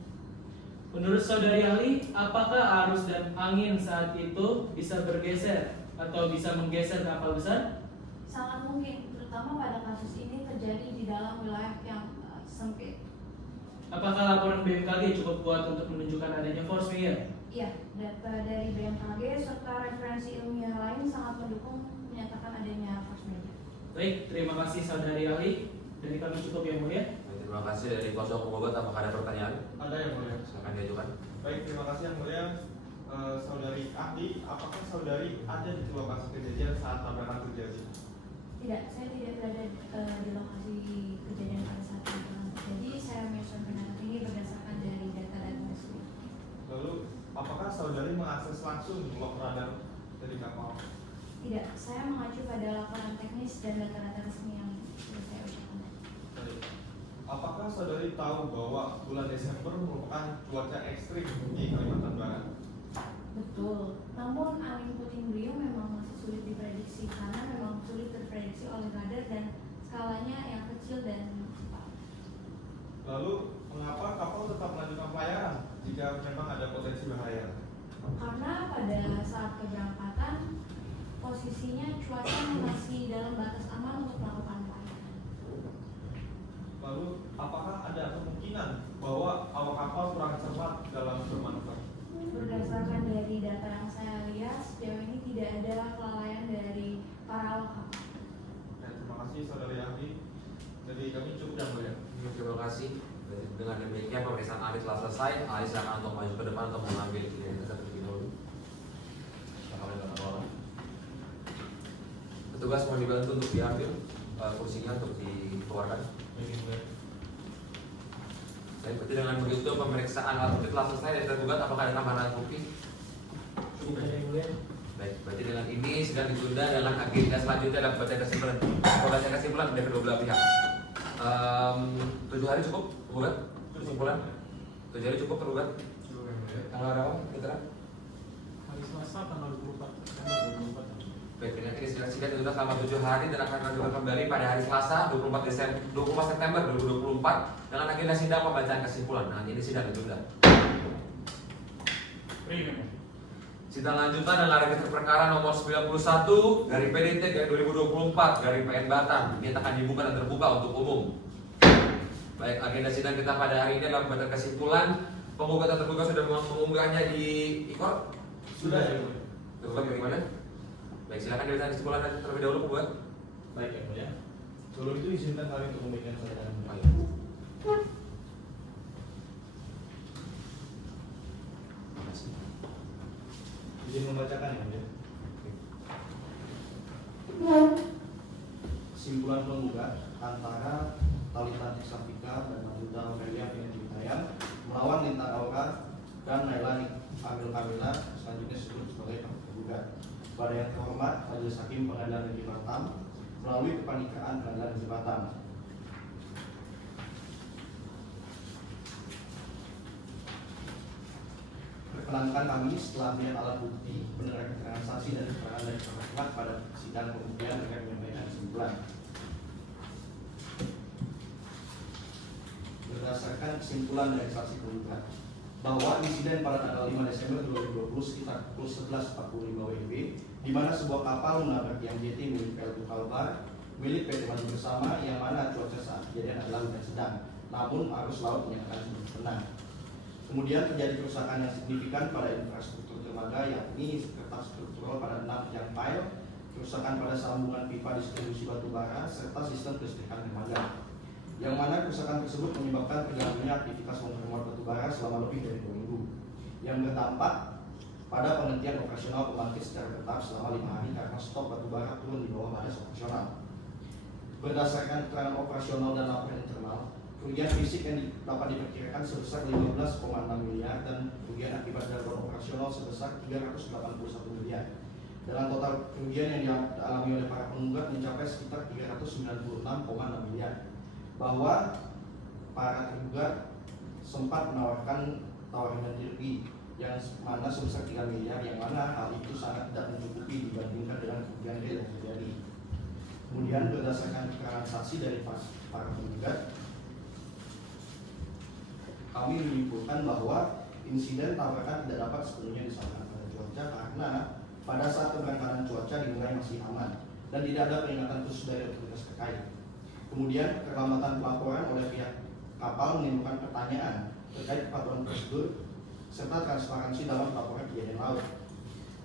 Menurut saudari ahli, apakah arus dan angin saat itu bisa bergeser atau bisa menggeser kapal besar? Sangat mungkin, terutama pada kasus ini terjadi di dalam wilayah yang sempit. Apakah laporan BMKG cukup kuat untuk menunjukkan adanya force majeure? Iya, data dari BMKG serta referensi ilmiah lain sangat mendukung menyatakan adanya force majeure. Baik, terima kasih saudari ahli. Dari kami cukup yang mulia. Baik, terima kasih. Dari kuasa hukum gugat, apakah ada pertanyaan? Ada yang mulia. Silakan diajukan. Baik, terima kasih yang mulia. Saudari ahli, apakah saudari ada di lokasi kejadian saat tabrakan terjadi? Tidak, saya tidak berada di lokasi kejadian pada saat itu. Jadi saya menyusun pendapat ini berdasarkan dari data-data resmi. Lalu, apakah saudari mengakses langsung log radar dari kapal? Tidak, saya mengacu pada laporan teknis dan data-data resmi yang sudah saya ucapkan. Apakah saudari tahu bahwa bulan Desember merupakan cuaca ekstrim di Kalimantan Barat? Betul, namun angin puting beliung memang masih sulit diprediksi karena memang sulit terprediksi oleh radar dan skalanya yang kecil dan cepat. Lalu, mengapa kapal tetap melanjutkan pelayaran jika memang ada potensi bahaya? Karena pada saat keberangkatan posisinya cuaca masih dalam batas aman untuk melakukan pelayaran. Lalu, apakah ada kemungkinan bahwa awak kapal kurang cermat dalam bermanuver? Berdasarkan dari data yang saya lihat, sejauh ini tidak ada kelalaian dari para awak kapal. Ya, terima kasih saudari ahli. Jadi kami cukup yang mulia. Terima kasih. Dengan demikian pemeriksaan ahli telah selesai. Ahli silakan untuk maju ke depan untuk mengambil identitas terlebih dahulu. Petugas mohon dibantu untuk diambil kursinya untuk dikeluarkan. Baik, berarti dengan begitu pemeriksaan alat bukti telah selesai dan tergugat. Apakah ada tambahan alat bukti? Cukup yang mulia. Baik, berarti dengan ini sedang ditunda dengan agenda selanjutnya dalam pembacaan kesimpulan dari kedua belah pihak. 7 hari cukup tergugat? Kesimpulan? 7 hari cukup tergugat? Tanggal berapa? Kita? Hari Selasa tanggal 24 September 2024. Baik, dengan ini sidang ditunda selama 7 hari dan akan dilakukan kembali pada hari Selasa 24 September 2024 dengan agenda sidang pembacaan kesimpulan. Nah, ini sidang ditunda. Sidang lanjutan dengan register perkara nomor 91 dari PDT dari 2024 dari PN Batam dinyatakan dibuka dan terbuka untuk umum. Baik. Baik, agenda sidang kita pada hari ini adalah pembuatan kesimpulan. Penggugat dan tergugat sudah mengunggahnya di e-court? Sudah ya. Tergugat bagaimana? Baik, silakan dibacakan kesimpulan terlebih dahulu, penggugat. Baik yang mulia. Sebelum itu izinkan kami untuk memberikan saran. Izin membacakan yang mulia. Kesimpulan penggugat antara Talita Tiksafika dan Matilda Aurelia Finati Hutayan melawan Lintang Aura dan Naila Amil Kamila selanjutnya disebut sebagai penggugat. Pada yang terhormat Majelis Hakim Pengadilan Negeri Batam melalui kepanikaan Pengadilan Negeri Batam. Perkenankan kami setelah melihat alat bukti, mendengar keterangan saksi dan keterangan dari terdakwa pada sidang pembuktian akan menyampaikan kesimpulan. Berdasarkan kesimpulan dari saksi penggugat bahwa insiden pada tanggal 5 Desember 2020 sekitar pukul 11.45 WIB di mana sebuah kapal menabrak yang JT milik PLTU Kalbar milik PT Maju Bersama yang mana cuaca saat kejadian adalah hujan sedang, namun arus laut menyatakan belum tenang. Kemudian terjadi kerusakan yang signifikan pada infrastruktur dermaga yakni retak struktural pada 6 tiang pile, kerusakan pada sambungan pipa distribusi batubara serta sistem kelistrikan dermaga. Yang mana kerusakan tersebut menyebabkan terganggunya aktivitas bongkar muat batubara selama lebih dari 2 minggu, yang berdampak pada penghentian operasional pembangkit secara bertahap selama 5 hari karena stok batubara turun di bawah batas operasional. Berdasarkan keterangan operasional dan laporan internal, kerugian fisik yang dapat diperkirakan sebesar 15,6 miliar dan kerugian akibat gangguan operasional sebesar 381 miliar. Dengan total kerugian yang dialami oleh para penggugat mencapai sekitar 396,6 miliar. Bahwa para tergugat sempat menawarkan tawaran ganti rugi yang mana sebesar 3 miliar, yang mana hal itu sangat tidak mencukupi dibandingkan dengan kerugian real yang terjadi. Kemudian berdasarkan keterangan saksi dari para penggugat, kami menyimpulkan bahwa insiden tabrakan tidak dapat sepenuhnya disalahan pada cuaca karena pada saat keberangkatan cuaca dinilai masih aman dan tidak ada peringatan khusus dari otoritas terkait. Kemudian keterlambatan pelaporan oleh pihak kapal menimbulkan pertanyaan terkait kepatuhan prosedur serta transparansi dalam pelaporan kejadian laut.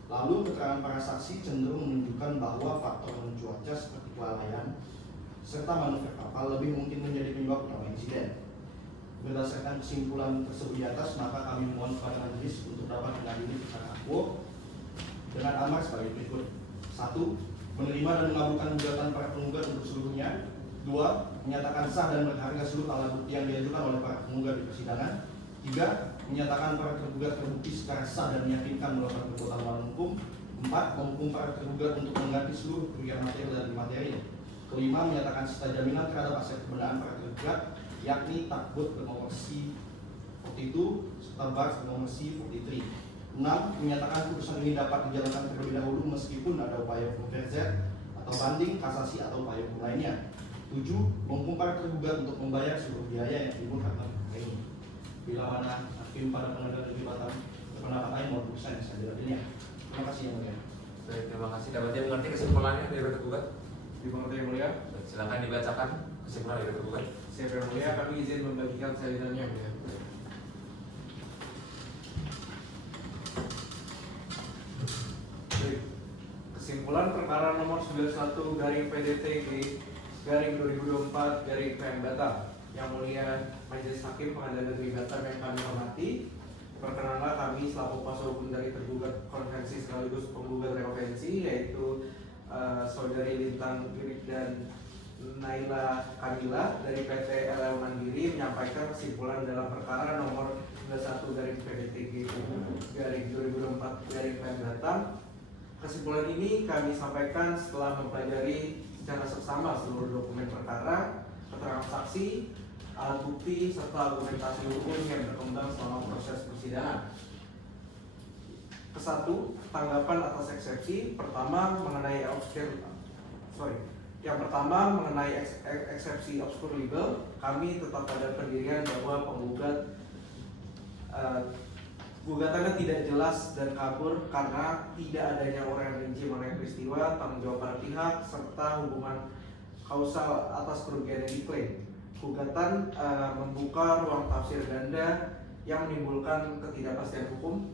Lalu keterangan para saksi cenderung menunjukkan bahwa faktor cuaca seperti kelalaian serta manuver kapal lebih mungkin menjadi penyebab utama insiden. Berdasarkan kesimpulan tersebut di atas, maka kami mohon kepada majelis untuk dapat mengadili secara akuo dengan amar sebagai berikut: 1. Menerima dan mengabulkan gugatan para penggugat untuk seluruhnya. 2. Menyatakan sah dan berharga seluruh alat bukti yang diajukan oleh para penggugat di persidangan. 3. Menyatakan para tergugat terbukti secara sah dan meyakinkan melakukan perbuatan melawan hukum. 4. Menghukum para tergugat untuk mengganti seluruh kerugian material dan imaterial. 5. Menyatakan serta jaminan terhadap aset kebenaran para tergugat, yakni takbut bernomor C42 serta bars bernomor C43. 6. Menyatakan putusan ini dapat dijalankan terlebih dahulu meskipun ada upaya hukum verzet atau banding, kasasi atau upaya hukum lainnya. 7. Menghukum para tergugat untuk membayar seluruh biaya yang timbul karena perkara ini. Bila mana hakim pada pengadilan negeri Batam berpendapat lain mohon putusan yang saya diambilnya. Terima kasih yang mulia. Baik, terima kasih. Dapat dia mengerti kesimpulannya dari tergugat? Dimengerti yang mulia. Baik, silakan dibacakan kesimpulan dari tergugat. Siapa yang mulia, kami izin membagikan salinannya yang mulia. Baik. Kesimpulan perkara nomor 91/PDTG/2024/PM Batam. Yang mulia Majelis Hakim Pengadilan Negeri Batam yang kami hormati, perkenanlah kami selaku kuasa hukum dari tergugat konvensi sekaligus penggugat rekonvensi yaitu Saudari Lintang Girik dan Naila Kamila dari PT LL Mandiri menyampaikan kesimpulan dalam perkara nomor 91/PDTG/2024/PM Batam. Kesimpulan ini kami sampaikan setelah mempelajari secara seksama seluruh dokumen perkara, keterangan saksi, alat bukti, serta argumentasi hukum yang berkembang selama proses persidangan. Kesatu, tanggapan atas eksepsi. Yang pertama mengenai eksepsi obskur legal, kami tetap pada pendirian bahwa penggugat gugatannya tidak jelas dan kabur karena tidak adanya orang yang rinci mengenai peristiwa, tanggung jawab para pihak, serta hubungan kausal atas kerugian yang diklaim. Gugatan membuka ruang tafsir ganda yang menimbulkan ketidakpastian hukum,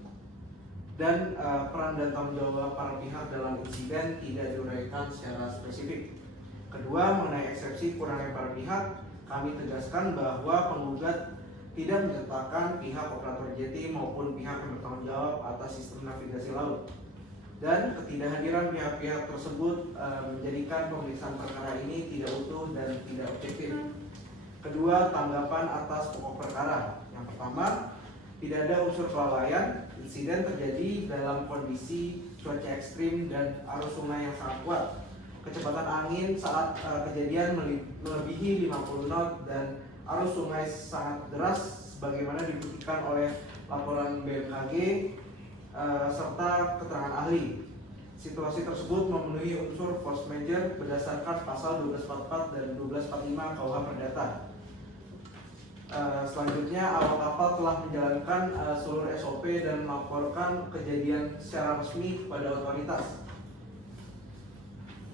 dan peran dan tanggung jawab para pihak dalam insiden tidak diuraikan secara spesifik. Kedua, mengenai eksepsi kurangnya para pihak, kami tegaskan bahwa penggugat tidak menyertakan pihak operator jeti maupun pihak yang bertanggung jawab atas sistem navigasi laut, dan ketidakhadiran pihak-pihak tersebut menjadikan pemeriksaan perkara ini tidak utuh dan tidak objektif. Kedua, tanggapan atas pokok perkara. Yang pertama, tidak ada unsur kelalaian. Insiden terjadi dalam kondisi cuaca ekstrim dan arus sungai yang sangat kuat. Kecepatan angin saat kejadian melebihi 50 knot dan arus sungai sangat deras sebagaimana dibuktikan oleh laporan BMKG serta keterangan ahli. Situasi tersebut memenuhi unsur force majeure berdasarkan pasal 1244 dan 1245 KUH Perdata. Selanjutnya, awak kapal telah menjalankan seluruh SOP dan melaporkan kejadian secara resmi kepada otoritas.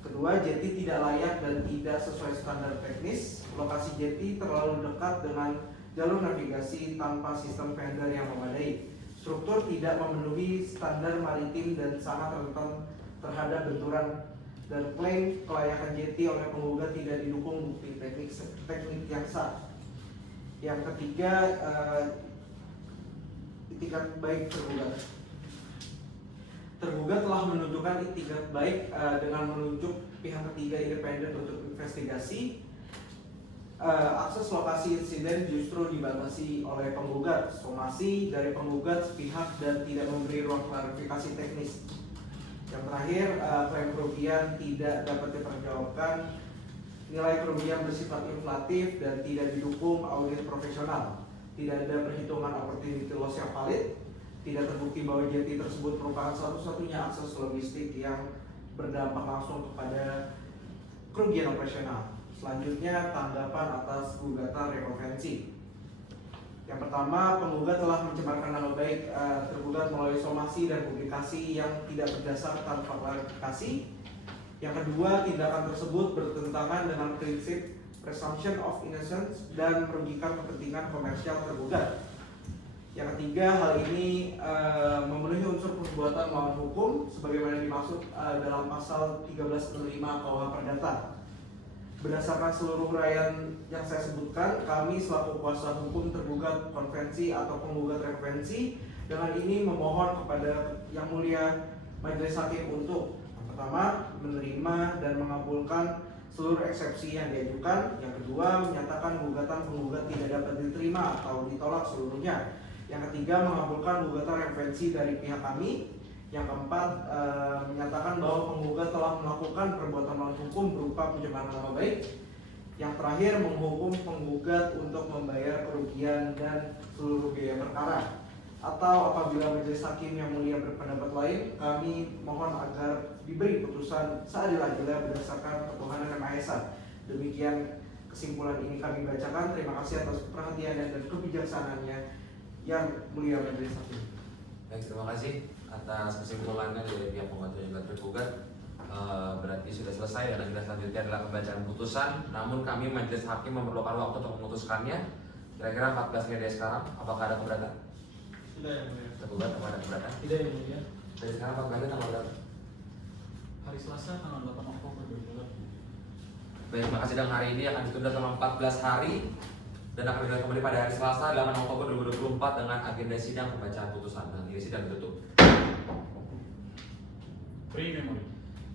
Kedua, jeti tidak layak dan tidak sesuai standar teknis. Lokasi jeti terlalu dekat dengan jalur navigasi tanpa sistem fender yang memadai. Struktur tidak memenuhi standar maritim dan sangat rentan terhadap benturan, dan klaim kelayakan jeti oleh penggugat tidak didukung bukti teknik yang sah. Yang ketiga, itikat baik tergugat. Tergugat telah menunjukkan itikat baik dengan menunjuk pihak ketiga independen untuk investigasi. Akses lokasi insiden justru dibatasi oleh penggugat. Somasi dari penggugat sepihak dan tidak memberi ruang klarifikasi teknis. Yang terakhir, klaim kerugian tidak dapat dipertanggungjawabkan. Nilai kerugian bersifat inflatif dan tidak didukung audit profesional. Tidak ada perhitungan opportunity loss yang valid. Tidak terbukti bahwa jeti tersebut merupakan satu-satunya akses logistik yang berdampak langsung kepada kerugian operasional. Selanjutnya, tanggapan atas gugatan rekonvensi. Yang pertama, penggugat telah mencemarkan nama baik tergugat melalui somasi dan publikasi yang tidak berdasar tanpa klarifikasi. Yang kedua, tindakan tersebut bertentangan dengan prinsip presumption of innocence dan merugikan kepentingan komersial tergugat. Yang ketiga, hal ini memenuhi unsur perbuatan melawan hukum sebagaimana dimaksud dalam pasal 1365 KUH Perdata. Berdasarkan seluruh uraian yang saya sebutkan, kami selaku kuasa hukum tergugat konvensi atau penggugat rekonvensi dengan ini memohon kepada Yang Mulia Majelis Hakim untuk pertama, menerima dan mengabulkan seluruh eksepsi yang diajukan. Yang kedua, menyatakan gugatan penggugat tidak dapat diterima atau ditolak seluruhnya. Yang ketiga, mengabulkan gugatan rekonvensi dari pihak kami. Yang keempat, menyatakan bahwa penggugat telah melakukan perbuatan melawan hukum berupa pencemaran nama baik. Yang terakhir, menghukum penggugat untuk membayar kerugian dan seluruh biaya perkara. Atau apabila majelis hakim yang mulia berpendapat lain, kami mohon agar diberi putusan seadil-adilnya berdasarkan ketuhanan yang Maha Esa. Demikian kesimpulan ini kami bacakan. Terima kasih atas perhatiannya dan kebijaksanaannya yang mulia majelis hakim. Baik, terima kasih atas kesimpulannya dari pihak penggugat dan juga tergugat. Berarti sudah selesai dan agenda selanjutnya adalah pembacaan putusan. Namun kami majelis hakim memerlukan waktu untuk memutuskannya. Kira-kira 14 hari dari sekarang. Apakah ada keberatan? Tidak, yang mulia. Tergugat, apa ada keberatan? Tidak yang mulia. Dari sekarang 14 hari tanggal berapa? Hari Selasa tanggal 8 Oktober 2020. Baik, maka sidang hari ini akan ditunda selama 14 hari dan akan digelar kembali pada hari Selasa 8 Oktober 2024 dengan agenda sidang pembacaan putusan. Dan ini sidang ditutup. Pre memori.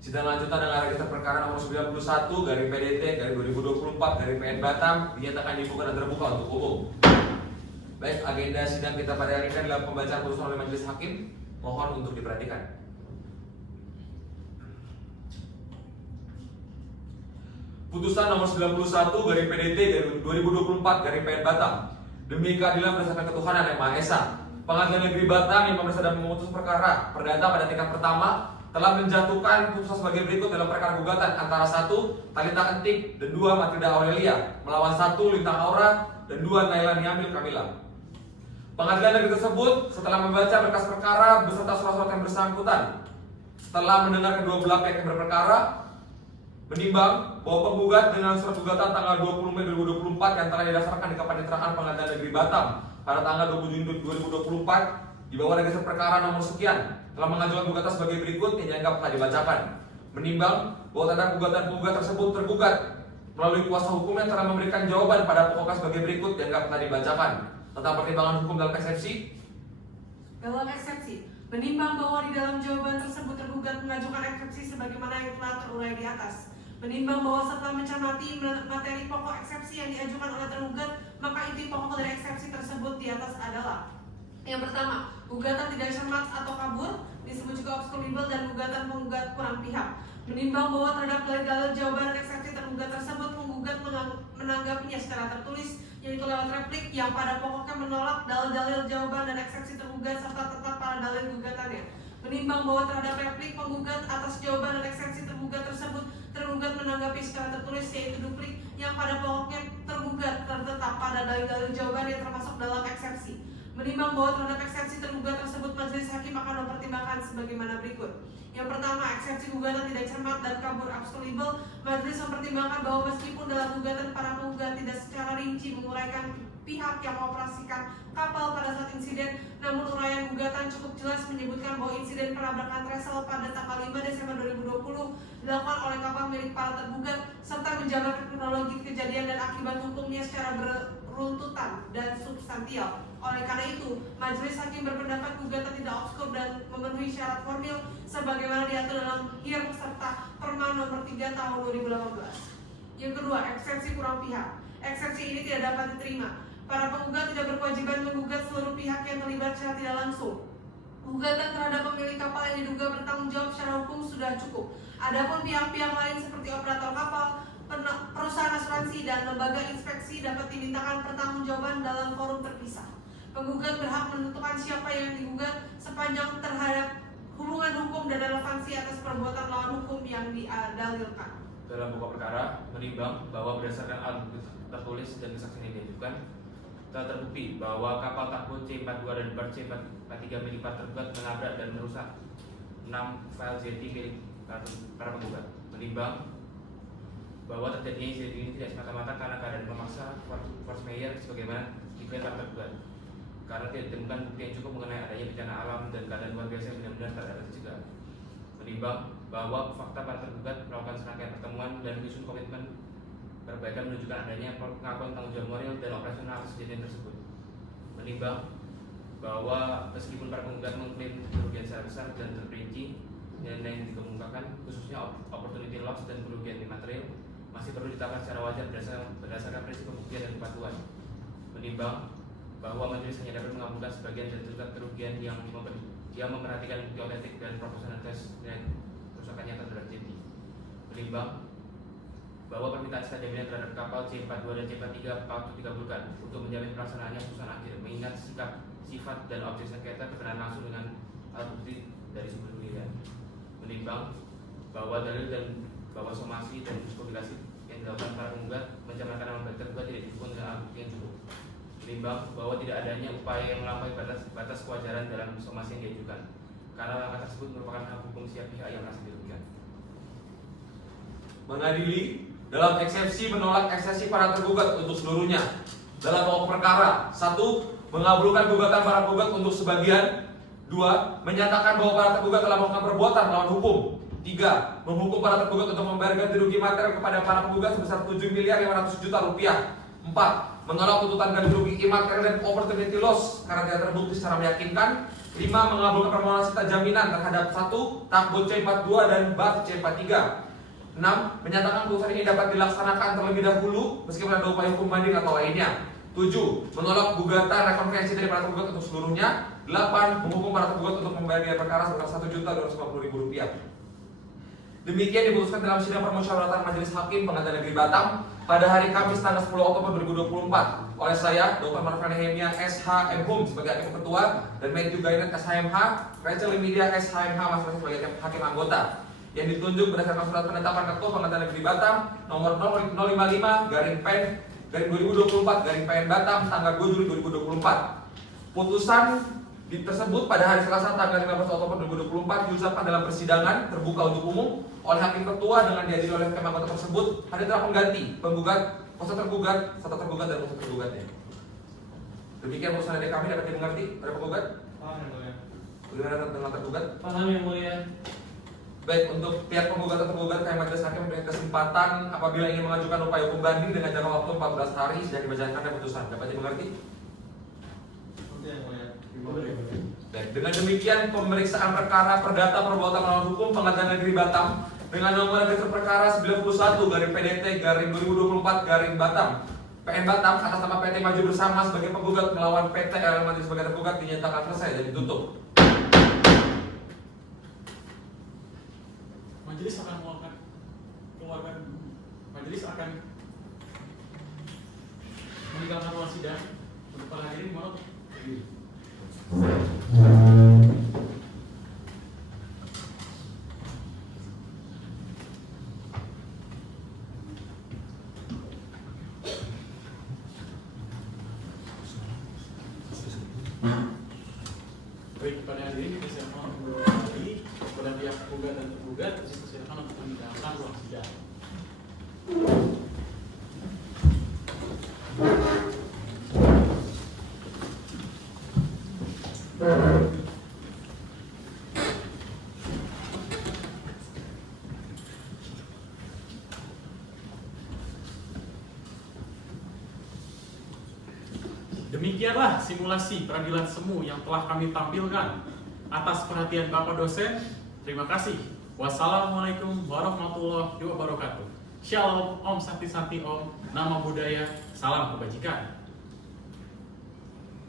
Sidang lanjutan dengan register perkara nomor 91 garing PDT garing 2024 garing PN Batam dinyatakan dibuka dan terbuka untuk umum. Baik, agenda sidang kita pada hari ini adalah pembacaan putusan oleh majelis hakim. Mohon untuk diperhatikan. Putusan nomor 91 garing PDT garing 2024 garing PN Batam. Demi keadilan berdasarkan ketuhanan yang Maha Esa, Pengadilan Negeri Batam yang memeriksa dan memutus perkara perdata pada tingkat pertama telah menjatuhkan putusan sebagai berikut dalam perkara gugatan antara 1. Talita Entik dan 2. Matilda Aurelia melawan 1. Lintang Aura dan 2. Naila Niamil Kamila. Pengadilan negeri tersebut setelah membaca berkas perkara beserta surat-surat yang bersangkutan, setelah mendengar kedua belah pihak yang berperkara, Menimbang bahwa penggugat dengan surat gugatan tanggal 20 Mei 2024 yang telah didasarkan di Kepaniteraan Pengadilan Negeri Batam pada tanggal 20 Juni 2024 di bawah register perkara nomor sekian telah mengajukan gugatan sebagai berikut yang dianggap telah dibacakan. Menimbang bahwa terhadap gugatan penggugat tersebut tergugat melalui kuasa hukum yang telah memberikan jawaban pada pokoknya sebagai berikut yang dianggap telah dibacakan. Tentang pertimbangan hukum dalam eksepsi. Dalam eksepsi, menimbang bahwa di dalam jawaban tersebut tergugat mengajukan eksepsi sebagaimana yang telah terurai di atas. Menimbang bahwa setelah mencermati materi pokok eksepsi yang diajukan oleh tergugat, maka inti pokok dari eksepsi tersebut di atas adalah: yang pertama, gugatan tidak cermat atau kabur, disebut juga obskurable, dan gugatan penggugat kurang pihak. Menimbang bahwa terhadap dalil jawaban dan eksepsi tergugat tersebut, penggugat menanggapinya secara tertulis, yaitu lewat replik yang pada pokoknya menolak dalil-dalil jawaban dan eksepsi tergugat serta tetap pada dalil gugatannya. Menimbang bahwa terhadap replik penggugat atas jawaban dan eksepsi tergugat tersebut, tergugat menanggapi secara tertulis, yaitu duplik yang pada pokoknya tergugat tertetap pada dalil-dalil jawaban yang termasuk dalam eksepsi. Menimbang bahwa terhadap eksepsi tergugat tersebut, majelis hakim akan mempertimbangkan sebagaimana berikut. Yang pertama, eksepsi gugatan tidak cermat dan kabur obskurable. Majelis mempertimbangkan bahwa meskipun dalam gugatan para penggugat tidak secara rinci menguraikan pihak yang mengoperasikan kapal pada saat insiden, namun uraian gugatan cukup jelas menyebutkan bahwa insiden penabrakan Tresel pada tanggal 5 Desember 2020 dilakukan oleh kapal milik para tergugat, serta menjabarkan kronologi kejadian dan akibat hukumnya secara beruntutan dan substansial. Oleh karena itu, majelis hakim berpendapat gugatan tidak obskur dan memenuhi syarat formil sebagaimana diatur dalam HIR serta Perma nomor 3 tahun 2018. Yang kedua, eksepsi kurang pihak. Eksepsi ini tidak dapat diterima. Para penggugat tidak berkewajiban menggugat seluruh pihak yang terlibat secara tidak langsung. Gugatan terhadap pemilik kapal yang diduga bertanggung jawab secara hukum sudah cukup. Adapun pihak-pihak lain seperti operator kapal, perusahaan asuransi, dan lembaga inspeksi dapat dimintakan pertanggungjawaban dalam forum terpisah. Penggugat berhak menentukan siapa yang digugat sepanjang terhadap hubungan hukum dan relevansi atas perbuatan lawan hukum yang didalilkan. Dalam pokok perkara, menimbang bahwa berdasarkan alat bukti tertulis dan kesaksian yang diajukan, telah terbukti bahwa kapal takbut C42 dan bar C43 milik para tergugat menabrak dan merusak 6 file JT milik para penggugat. Menimbang bahwa terjadinya insiden ini tidak semata-mata karena keadaan memaksa force majeure sebagaimana diklaim para tergugat, karena tidak ditemukan bukti yang cukup mengenai adanya bencana alam dan keadaan luar biasa yang benar-benar tak dapat dicegah. Menimbang bahwa fakta para tergugat melakukan serangkaian pertemuan dan menyusun komitmen perbaikan menunjukkan adanya pengakuan tanggung jawab moral dan operasional atas kejadian tersebut. Menimbang bahwa meskipun para penggugat mengklaim kerugian secara besar dan terperinci nilai yang dikemukakan, khususnya opportunity loss dan kerugian imaterial, masih perlu ditangkap secara wajar berdasarkan prinsip pembuktian dan kepatuhan. Menimbang bahwa majelis hanya dapat mengabulkan sebagian dari tingkat kerugian yang memperhatikan bukti otentik dan proporsionalitas dan kerusakan nyata terhadap JT. Menimbang bahwa permintaan sisa jaminan terhadap kapal C42 dan C43 patut dikabulkan untuk menjamin pelaksanaannya putusan akhir, mengingat sikap, sifat, dan objek sengketa berkenaan langsung dengan alat bukti dari sumber pemilihan. Menimbang bahwa dalil dan bahwa somasi dan spekulasi yang dilakukan para penggugat mencamarkan nama baik tergugat tidak didukung dengan alat bukti yang cukup. Menimbang bahwa tidak adanya upaya yang melampaui batas kewajaran dalam somasi yang diajukan, karena langkah tersebut merupakan hak hukum setiap pihak yang merasa dirugikan. Mengadili dalam eksepsi menolak eksepsi para tergugat untuk seluruhnya. Dalam pokok perkara, 1. Mengabulkan gugatan para penggugat untuk sebagian. 2. Menyatakan bahwa para tergugat telah melakukan perbuatan melawan hukum. 3. Menghukum para tergugat untuk membayar ganti rugi material kepada para penggugat sebesar 7.500.000.000 rupiah. 4. Menolak tuntutan ganti rugi imaterial dan opportunity loss karena tidak terbukti secara meyakinkan. 5. Mengabulkan permohonan sita jaminan terhadap 1. Takbut C42 dan BAT C43. 6. Menyatakan putusan ini dapat dilaksanakan terlebih dahulu meskipun ada upaya hukum banding atau lainnya. 7. Menolak gugatan rekonvensi dari para tergugat untuk seluruhnya. 8. Menghukum para tergugat untuk membayar biaya perkara sebesar Rp1.250.000. Demikian diputuskan dalam sidang permusyawaratan Majelis Hakim Pengadilan Negeri Batam pada hari Kamis tanggal 10 Oktober 2024 oleh saya, Dr. Marfan Nehemia SH.M.Hum sebagai Hakim Ketua dan Matthew Gainet SH.M.H, Rachel Emilia SH.M.H masing-masing sebagai Hakim Anggota, yang ditunjuk berdasarkan surat penetapan Ketua Pengadilan Negeri Batam nomor 055 garing 2024 garing PN Batam tanggal 2 Juli 2024. Putusan tersebut pada hari Selasa tanggal 15 Oktober 2024 diucapkan dalam persidangan terbuka untuk umum oleh hakim ketua dengan dihadiri oleh hakim anggota tersebut, hadir pengganti, penggugat, kuasa tergugat, serta tergugat dan kuasa tergugatnya. Demikian putusan dari kami dapat dimengerti oleh penggugat. Paham yang mulia. Bagaimana dengan tergugat? Paham yang mulia. Baik, untuk pihak penggugat atau tergugat, kami majelis hakim memberikan kesempatan apabila ingin mengajukan upaya hukum banding dengan jangka waktu 14 hari sejak dibacakan putusan. Dapat dimengerti? Seperti yang mulia. Baik, dengan demikian pemeriksaan perkara perdata perbuatan melawan hukum Pengadilan Negeri Batam dengan nomor register perkara 91 garing PDT garing 2024 garing Batam PN Batam atas nama PT Maju Bersama sebagai penggugat melawan PT LL Maju sebagai tergugat dinyatakan selesai dan ditutup. Majelis akan majelis akan meninggalkan ruang sidang untuk para hadirin mohon berdiri. Baik, kepada hadirin dipersilakan untuk kembali kepada pihak penggugat dan tergugat dipersilakan untuk meninggalkan ruang sidang. Demikianlah simulasi peradilan semu yang telah kami tampilkan. Atas perhatian Bapak dosen, terima kasih. Wassalamualaikum warahmatullahi wabarakatuh. Shalom, Om Santi Santi Om, nama budaya, salam kebajikan.